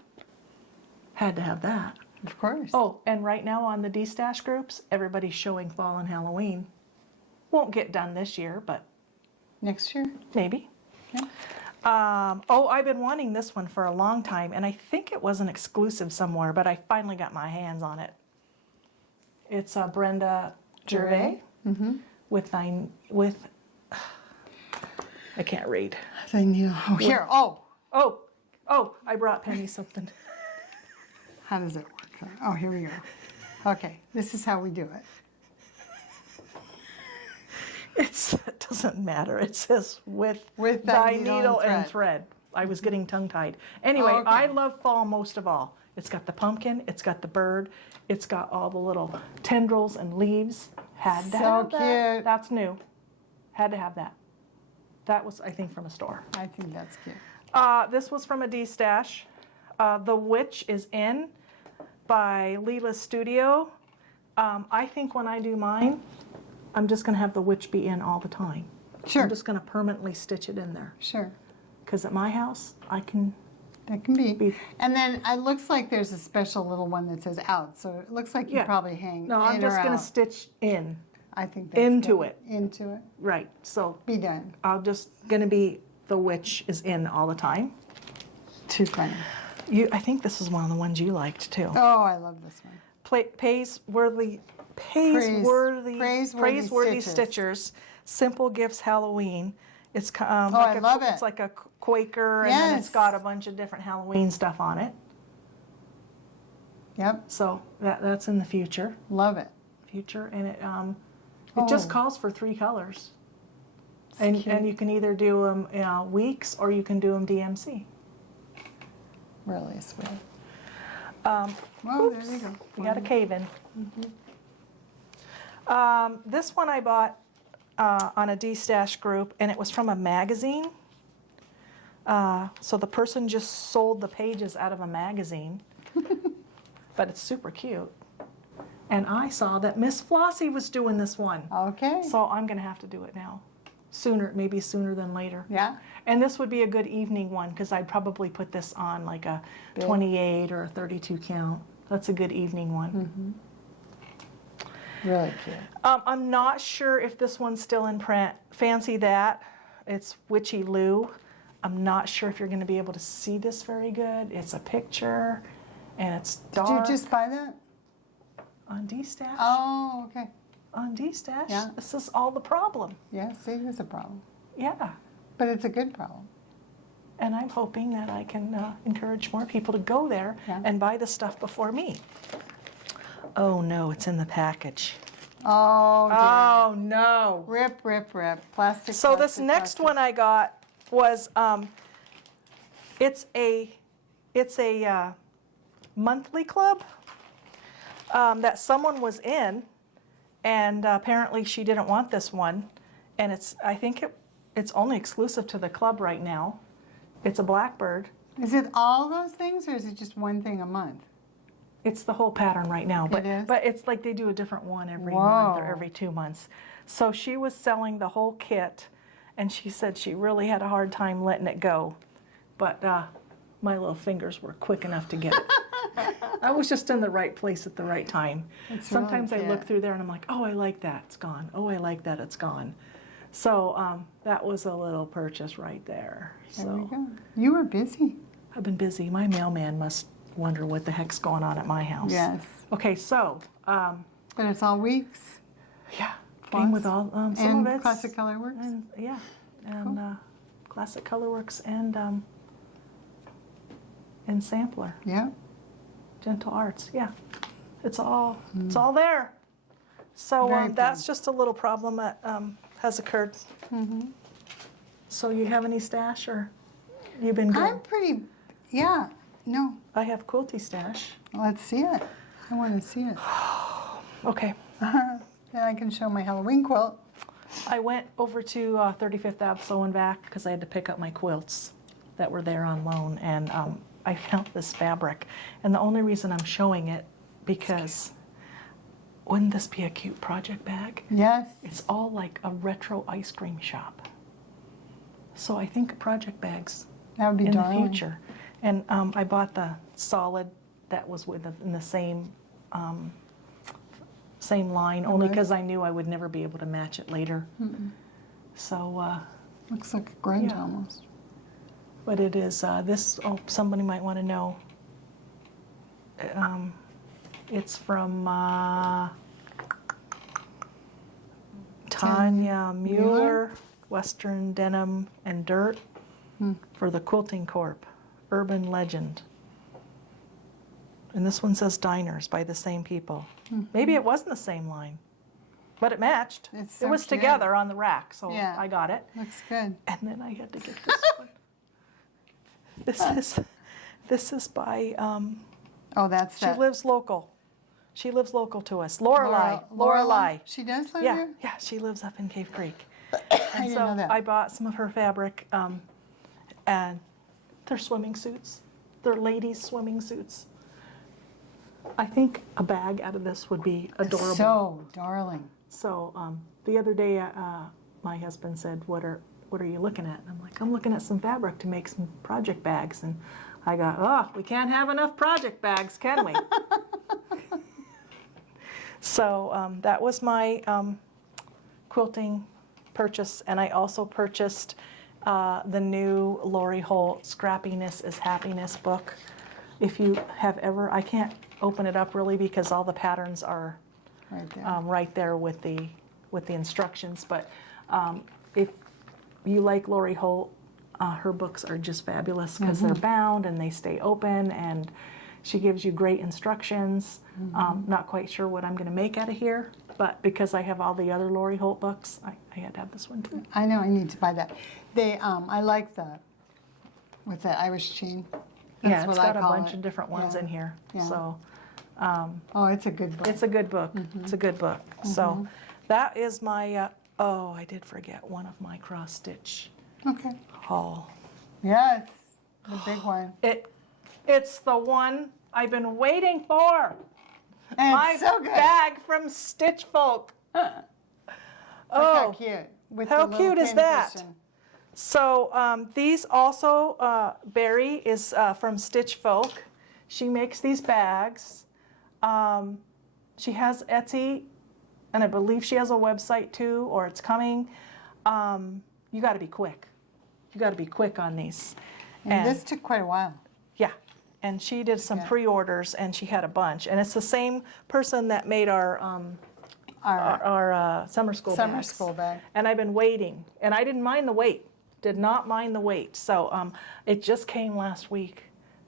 Had to have that. Of course. Oh, and right now on the D-Stash groups, everybody's showing Fall and Halloween. Won't get done this year, but Next year? maybe. Yeah. I've been wanting this one for a long time, and I think it was an exclusive somewhere, but I finally got my hands on it. It's Brenda Gervais with I can't read. I knew. Oh, here. Oh. I brought Penny something. How does it work? Oh, here we go. Okay. This is how we do it. It doesn't matter. It says with thy thy needle and thread. I was getting tongue-tied. Anyway, Okay. I love fall most of all. It's got the pumpkin, it's got the bird, it's got all the little tendrils and leaves. Had to So have that. cute. That's new. Had to have that. That was, I think, from a store. I think that's cute. This was from a D-Stash. The Witch is In by Leela's Studio. I think when I do mine, I'm just going to have the witch be in all the time. Sure. I'm just going to permanently stitch it in there. Sure. Because at my house, I can... That can be. And then it looks like there's a special little one that says out. So it looks like you Yeah. probably hang No, I'm in just or going to out. stitch in. I think that's into good. it. Into it. Right. So Be done. I'm just going to be the witch is in all the time. Too funny. I think this is one of the ones you liked, too. Oh, I love this one. Praiseworthy Stitchers. Stitchers, Simple Gifts Halloween. It's I love it. It's like a Quaker, and then it's Yes. got a bunch of different Halloween stuff on it. Yep. So that's in the future, Love it. and it just Oh. calls for 3 colors, It's and cute. you can either do them weeks or you can do them DMC. Really sweet. Well, Well, there you go. We got a cave in. This one I bought on a D-Stash group, and it was from a magazine. So the person just sold the pages out of a magazine, but it's super cute. And I saw that Miss Flossie was doing this one. Okay. So I'm gonna have to do it now. Sooner, maybe sooner than later. Yeah. And this would be a good evening one, because I'd probably put this on like a 28 or a 32 count. That's a good evening one. Really cute. I'm not sure if this one's still in print. Fancy that. It's Witchy Lou. I'm not sure if you're going to be able to see this very good. It's a picture, and it's dark. Did you just buy that? On D-Stash. Oh, okay. On D-Stash. Yeah. This is all the problem. Yeah, see, here's a problem. Yeah. But it's a good problem. And I'm hoping that I can encourage more people to go there and buy the stuff before me. Oh no, it's in the package. Oh, dear. Oh no. Rip, rip, rip. Plastic. So plastic, this next plastic. one I got was it's a monthly club that someone was in, and apparently she didn't want this one, and I think it's only exclusive to the club right now. It's a blackbird. Is it all those things, or is it just one thing a month? It's the whole pattern right now, but It is? but it's like they do a different one every Whoa. month or every 2 months. So she was selling the whole kit, and she said she really had a hard time letting it go, but my little fingers were quick enough to get it. I was just in the right place at the right time. It's Sometimes really I look cute. through there and I'm like, oh, I like that, it's gone. Oh, I like that, it's gone. So that was a little purchase right there. There we So go. You were busy. I've been busy. My mailman must wonder what the heck's going on at my house. Yes. Okay, so But it's all weeks. yeah, came with all some and of it. Classic Color Works. And yeah, and Classic Colorworks and Sampler, Yeah. Gentle Arts. Yeah, it's all there. So Very that's just a little problem that has occurred. So you have any stash, or you've been good? I'm pretty, yeah. No, I have quilty stash. let's see it. I want to see it. Okay. Then I can show my Halloween quilt. I went over to 35th Ave Sew and Back because I had to pick up my quilts that were there on loan, and I found this fabric. And the only reason I'm showing it, because wouldn't this be a cute project bag? Yes. It's all like a retro ice cream shop. So I think project bags That would be in darling. the future. And I bought the solid that was in the same line, only because I knew I would never be able to match it later. So, Looks like a grunge Yeah. almost. but it is this. Oh, somebody might want to know. It's from Tanya Mueller, Western Denim and Dirt for the Quilting Corp, Urban Legend. And this one says Diners by the same people. Maybe it wasn't the same line, but it matched. It's It so was cute. together on the rack, so Yeah. I got it. Looks good. And then I had to get this one. This is by Oh, that's she that. lives local. She lives local to us. Loralie. She does live Yeah, here? yeah, she lives up in Cave Creek. I And didn't so know that. I bought some of her fabric, and they're swimming suits. They're ladies' swimming suits. I think a bag out of this would be adorable. So darling. So the other day, my husband said, "What are you looking at?" And I'm like, "I'm looking at some fabric to make some project bags." And I got, "Oh, we can't have enough project bags, can we?" So that was my quilting purchase, and I also purchased the new Lori Holt "Scrappiness is Happiness" book. If you have ever, I can't open it up really because all the patterns are Right there. right there with the instructions. But if you like Lori Holt, her books are just fabulous because they're bound and they stay open, and she gives you great instructions. Not quite sure what I'm going to make out of here, but because I have all the other Lori Holt books, I had to have this one too. I know, I need to buy that. I like what's that, Irish chain? Yeah, That's it's what I got a call bunch it. of different ones Yeah. in here. Yeah. So Oh, it's a good book. it's a good book. It's a good book. So that is my, oh, I did forget one of my cross stitch Okay. haul. Yes, the big one. It's the one I've been waiting for. And My it's so good. bag from Stitchfolk. Look how cute. With how the little cute is pin that? cushion. So these also, Barry is from Stitchfolk. She makes these bags. She has Etsy, and I believe she has a website too, or it's coming. You got to be quick. You got to be quick on these. And this took quite a while. Yeah, and she did some pre-orders, and she had a bunch. And it's the same person that made our summer school bags. And I've been waiting, and I didn't mind the wait. Did not mind the wait. So it just came last week.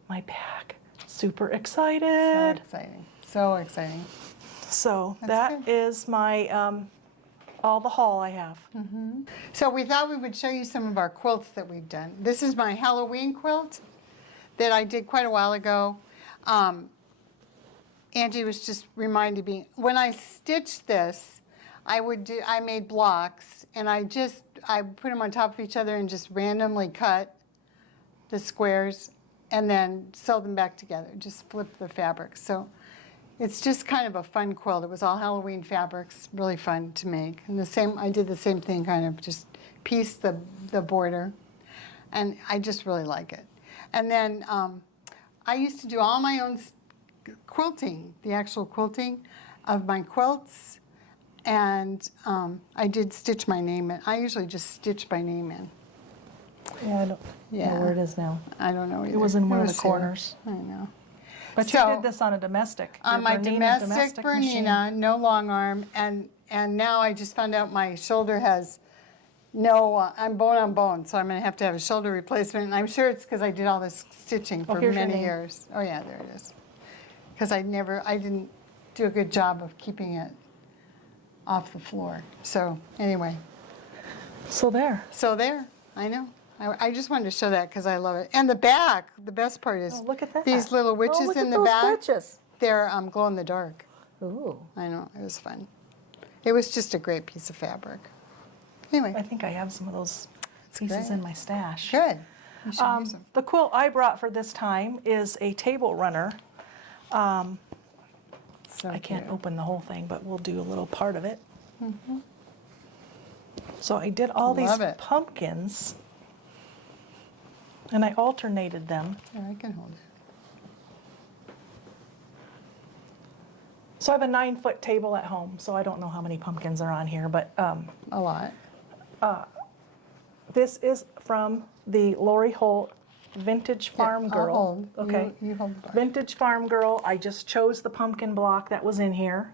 My bag. Super excited. So exciting. So exciting. So That's that good. is my all the haul I have. So we thought we would show you some of our quilts that we've done. This is my Halloween quilt that I did quite a while ago. Angie was just reminding me, when I stitched this, I made blocks, and I put them on top of each other and just randomly cut the squares and then sewed them back together, just flip the fabric. So it's just kind of a fun quilt. It was all Halloween fabrics, really fun to make. And I did the same thing, kind of just pieced the border, and I just really like it. And then I used to do all my own quilting, the actual quilting of my quilts, and I did stitch my name in. I usually just stitch my name in. Yeah, I don't know where it is now. I don't know either. It was in one of the here. corners. I know. But you did this on a domestic. On your my Bernina domestic machine. Bernina, no long arm, and now I just found out my shoulder has no, I'm bone on bone, so I'm going to have a shoulder replacement, and I'm sure it's because I did all this stitching for here's your many name. years. Oh yeah, there it is. Because I didn't do a good job of keeping it off the floor. So anyway. So there. So there, I know. I just wanted to show that because I love it. And the back, the best part is Look at that. these little witches look in at the those back. witches. They're glow in the dark. Ooh. I know, it was fun. It was just a great piece of fabric. Anyway, I think I have some of those pieces great. in my stash. good. You should use them. The quilt I brought for this time is a table runner. So I can't cute. open the whole thing, but we'll do a little part of it. So I did all these Love it. pumpkins, and I alternated them. Here, I can hold it. So I have a 9-foot table at home, so I don't know how many pumpkins are on here, but A lot. this is from the Lori Holt Vintage Farm I'll Girl. hold. Okay. You hold the bar. Vintage Farm Girl. I just chose the pumpkin block that was in here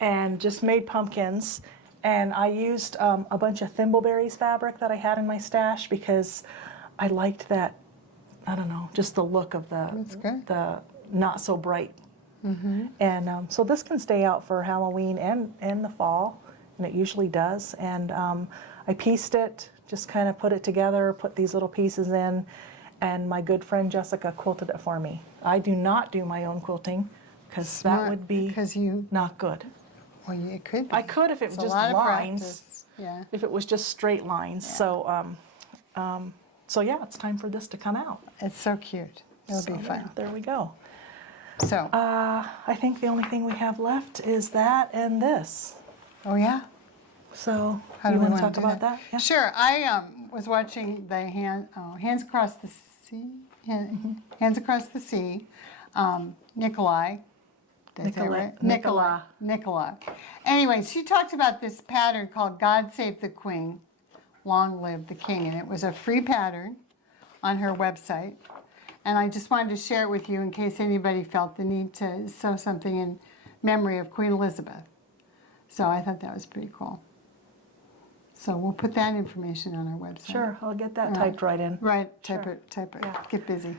and just made pumpkins. And I used a bunch of Thimbleberries fabric that I had in my stash because I liked that, I don't know, just the look of That's good. the not so bright. And so this can stay out for Halloween and the fall, and it usually does. And I pieced it, just kind of put it together, put these little pieces in, and my good friend Jessica quilted it for me. I do not do my own quilting because that would be Because you, not good. well, it could be. I could if it It's was a just lot of lines, practice. Yeah. if it was just straight lines. So, so yeah, it's time for this to come out. It's so cute. It'll So be fun. There we go. So, I think the only thing we have left is that and this. oh yeah. So, How do you we want to want talk to do about that? Yeah. Sure. I was watching the Hands Across the Sea. Hands Across the Sea. Nikolai. Did I say it right? Nicola. Anyway, she talked about this pattern called God Save the Queen, Long Live the King, and it was a free pattern on her website. And I just wanted to share it with you in case anybody felt the need to sew something in memory of Queen Elizabeth. So I thought that was pretty cool. So we'll put that information on our website. Sure, I'll get that typed right in. Right, type Sure. it, Yeah. get busy.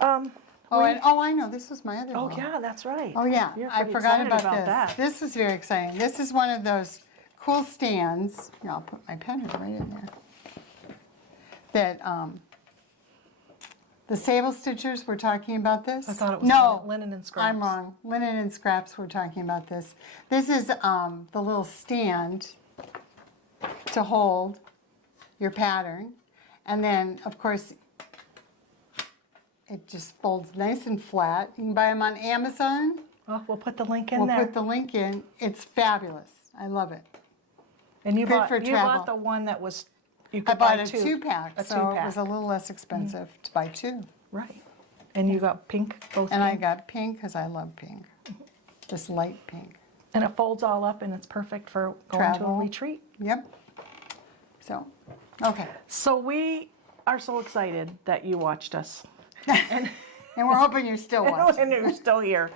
Um, I know, this was my other oh one. yeah, that's right. Oh yeah, You're I pretty forgot excited about this. that. This is very exciting. This is one of those cool stands. Here, I'll put my pen right in there. That the Sable Stitchers were talking about this. I thought it was no, linen and scraps. I'm wrong. Linen and Scraps were talking about this. This is the little stand to hold your pattern. And then, of course, it just folds nice and flat. You can buy them on Amazon. Oh, we'll put the link in We'll there. put the link in. It's fabulous. I love it. And you good bought for you travel. bought the one that was you I could bought buy a two. two-pack, A so it was two-pack. a little less expensive to buy two. Right. And you got pink, both And I pink. got pink because I love pink. This light pink. And it folds all up and it's perfect for going to Travel. a retreat. Yep. So, okay. So we are so excited that you watched us. And we're hoping you're still watching. And you're still here.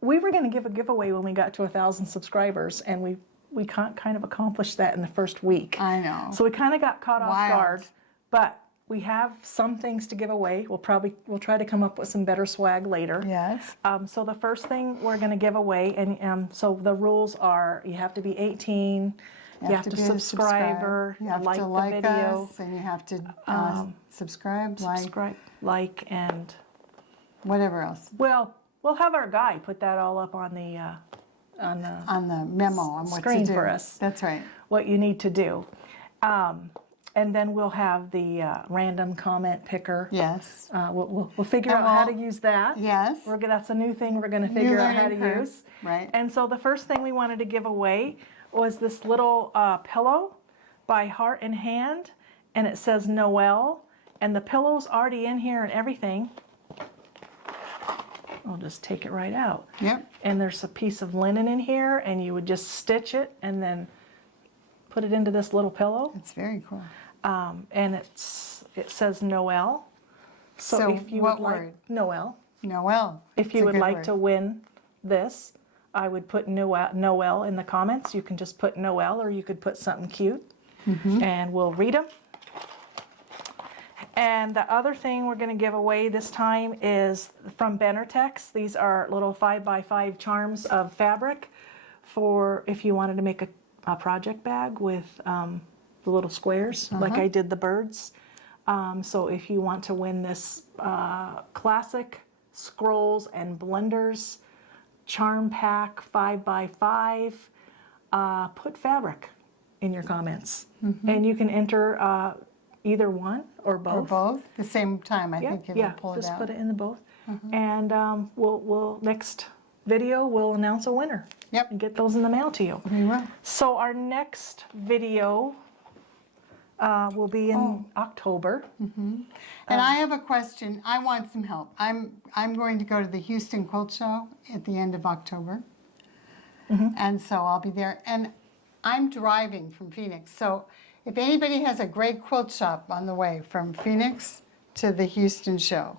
We were going to give a giveaway when we got to 1,000 subscribers, and we kind of accomplished that in the first week. I know. So we kind of got caught off Wild. guard, but we have some things to give away. We'll try to come up with some better swag later. Yes. So the first thing we're going to give away, and so the rules are: you have to be 18, you have to be a subscriber, You have like to the like video, us, and you have to subscribe, like, and whatever else. well, we'll have our guy put that all up on the On the memo on what screen to do. for us. That's right. what you need to do. And then we'll have the random comment picker. Yes. We'll figure And out how to we'll- use that. Yes. That's a new thing we're going to figure out how to learning curve. use. Right. And so the first thing we wanted to give away was this little pillow by Heart and Hand, and it says Noel, and the pillow's already in here and everything. I'll just take it right out. Yep. And there's a piece of linen in here, and you would just stitch it and then put it into this little pillow. It's very cool. And it says Noel. So if you what would like word? Noel, Noel. if It's you a would good like word. to win this, I would put Noel in the comments. You can just put Noel, or you could put something cute, and we'll read them. And the other thing we're going to give away this time is from Benartex. These are little 5x5 charms of fabric for if you wanted to make a project bag with the little squares, like I did the birds. So if you want to win this classic scrolls and blenders charm pack 5x5, put fabric in your comments. And you can enter either one or both. Or both? The same time, I think if you pull it just out. put it in the both. And we'll next video we'll announce a winner. Yep. And get those in the mail to you. We will. So our next video will be in October. And I have a question. I want some help. I'm going to go to the Houston Quilt Show at the end of October. And so I'll be there. And I'm driving from Phoenix. So if anybody has a great quilt shop on the way from Phoenix to the Houston show,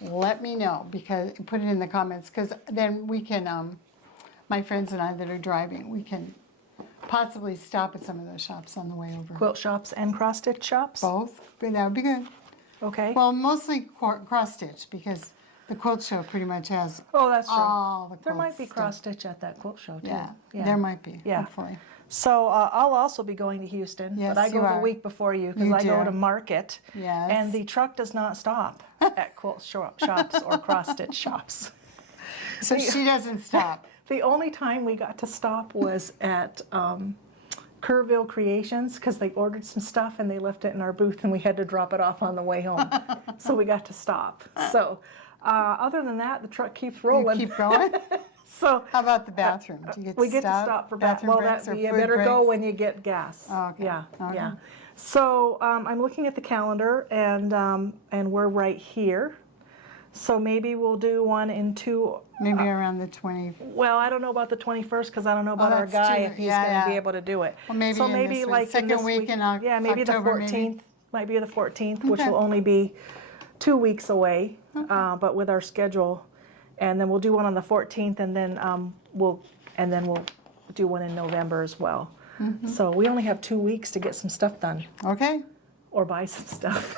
let me know, because put it in the comments, because then we can, my friends and I that are driving, we can possibly stop at some of those shops on the way over. Quilt shops and cross stitch shops. Both, but that would be good. Okay. Well, mostly cross stitch, because the quilt show pretty much has Oh, that's true. all the There might quilts be stuff. cross stitch at that quilt show too. Yeah, there might be, Yeah. hopefully. So I'll also be going to Houston, Yes, but I you go the are. week before you because You I go do. to market, Yes. and the truck does not stop at quilt shops or cross stitch shops. So she doesn't stop. The only time we got to stop was at Kerrville Creations because they ordered some stuff and they left it in our booth and we had to drop it off on the way home. So we got to stop. So other than that, the truck keeps You rolling. keep going? So How about the bathroom? Do you get to we get stop? to stop for bathroom well, breaks or you food better go breaks? when you get gas. Oh, okay. Yeah, Okay. yeah. So I'm looking at the calendar, and we're right here. So maybe we'll do one in two. Maybe around the 20. Well, I don't know about the 21st because I don't know about our that's guy true. if he's Yeah, going to be yeah. able to do it. Well, maybe so in maybe this week. like Second in this week in yeah, maybe October, the 14th. maybe? Might be the 14th, which Okay. will only be 2 weeks away. But with our schedule, and then we'll do one on the 14th, and then we'll do one in November as well. So we only have 2 weeks to get some stuff done Okay. or buy some stuff.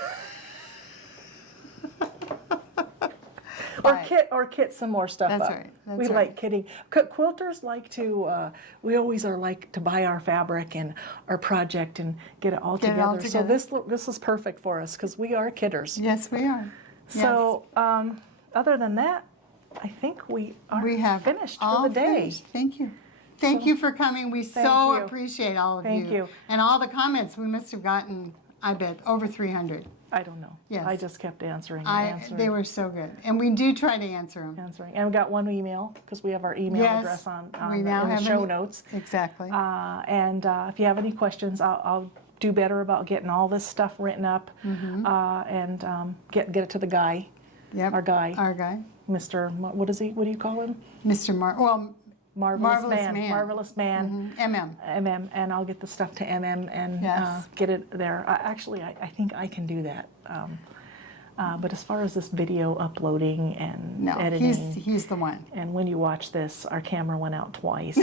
Buy it. or kit some more stuff That's up. right, that's we right. like kitting. Quilters like to. We always are like to buy our fabric and our project and get it all Get it together. all So together. this is perfect for us because we are kitters. Yes, we are. So other than that, I think we are We have finished all for the day. finished. Thank you. Thank you for coming. We so you. appreciate all of Thank you. And all the comments. We must have gotten I bet, over 300. I don't know. Yes. I just kept answering and answering. They were so good. And we do try to answer them. Answering. And we got one email, because we have our email Yes, address on we in now the have show an- notes. Exactly. And if you have any questions, I'll do better about getting all this stuff written up and get it to the guy, Yep. our guy, Our guy. Mr. What is he? What do you call him? Mr. Marvelous Marvelous man. Man. Marvelous man. MM. And I'll get the stuff to MM and Yes. get it there. Actually, I think I can do that. But as far as this video uploading and No, editing, he's the one. and when you watch this, our camera went out twice,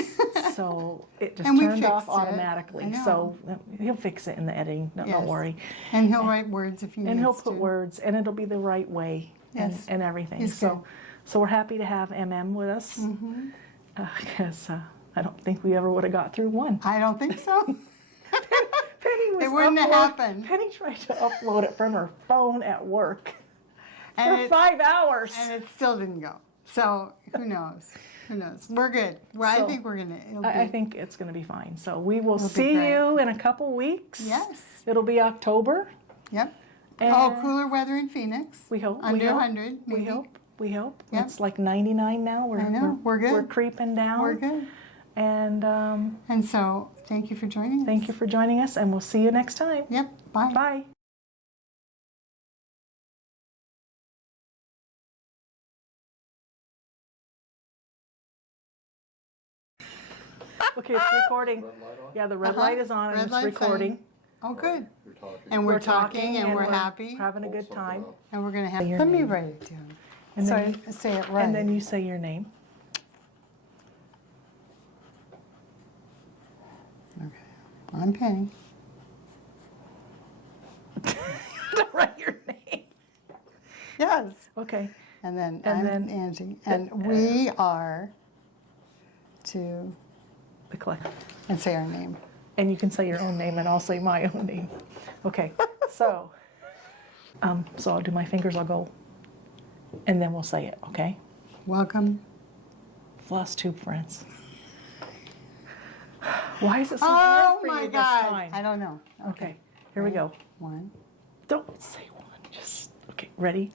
so it just And we turned off fixed it. automatically. I know. So he'll fix it in the editing. Don't Yes. worry. And he'll write words if he And needs he'll to. put words, and it'll be the right way Yes. and everything. He's So we're happy to have MM with us because I don't think we ever would have got through one. I don't think so. Penny was It wouldn't have happened. Penny tried to upload it from her phone at work And for it- 5 hours. And it still didn't go. So who knows? Who knows? We're good. Well, So, I think we're going to. I think it's going to be fine. So we will It'll be see great. you in a couple weeks. Yes. It'll be October. Yep. And Cooler weather in Phoenix. we hope. Under we hope, 100, maybe. We hope. We hope. Yep. It's like 99 now. I know. We're good. We're creeping down. We're good. And And so, thank you for joining us. thank you for joining us, and we'll see you next time. Yep. Bye. Bye. Okay, it's recording. Yeah, the red light is on and Red it's light's recording. Oh, good. You're talking. And we're talking and we're we're happy. having a good time. And we're going to have. Your Let me name. write it down. And So then I say it right. And then you say your name. Okay. I'm Penny. Write your name. Yes. Okay. And then And I'm then- Angie. And we are to, The collect. and say our name. And you can say your own name, and I'll say my own name. Okay. So I'll do my fingers. I'll go, and then we'll say it. Okay. Welcome. FlossTube friends. Why is it so Oh hard for my you this God. time? I don't know. Okay. Here we go. One. Don't say one. Just okay. Ready?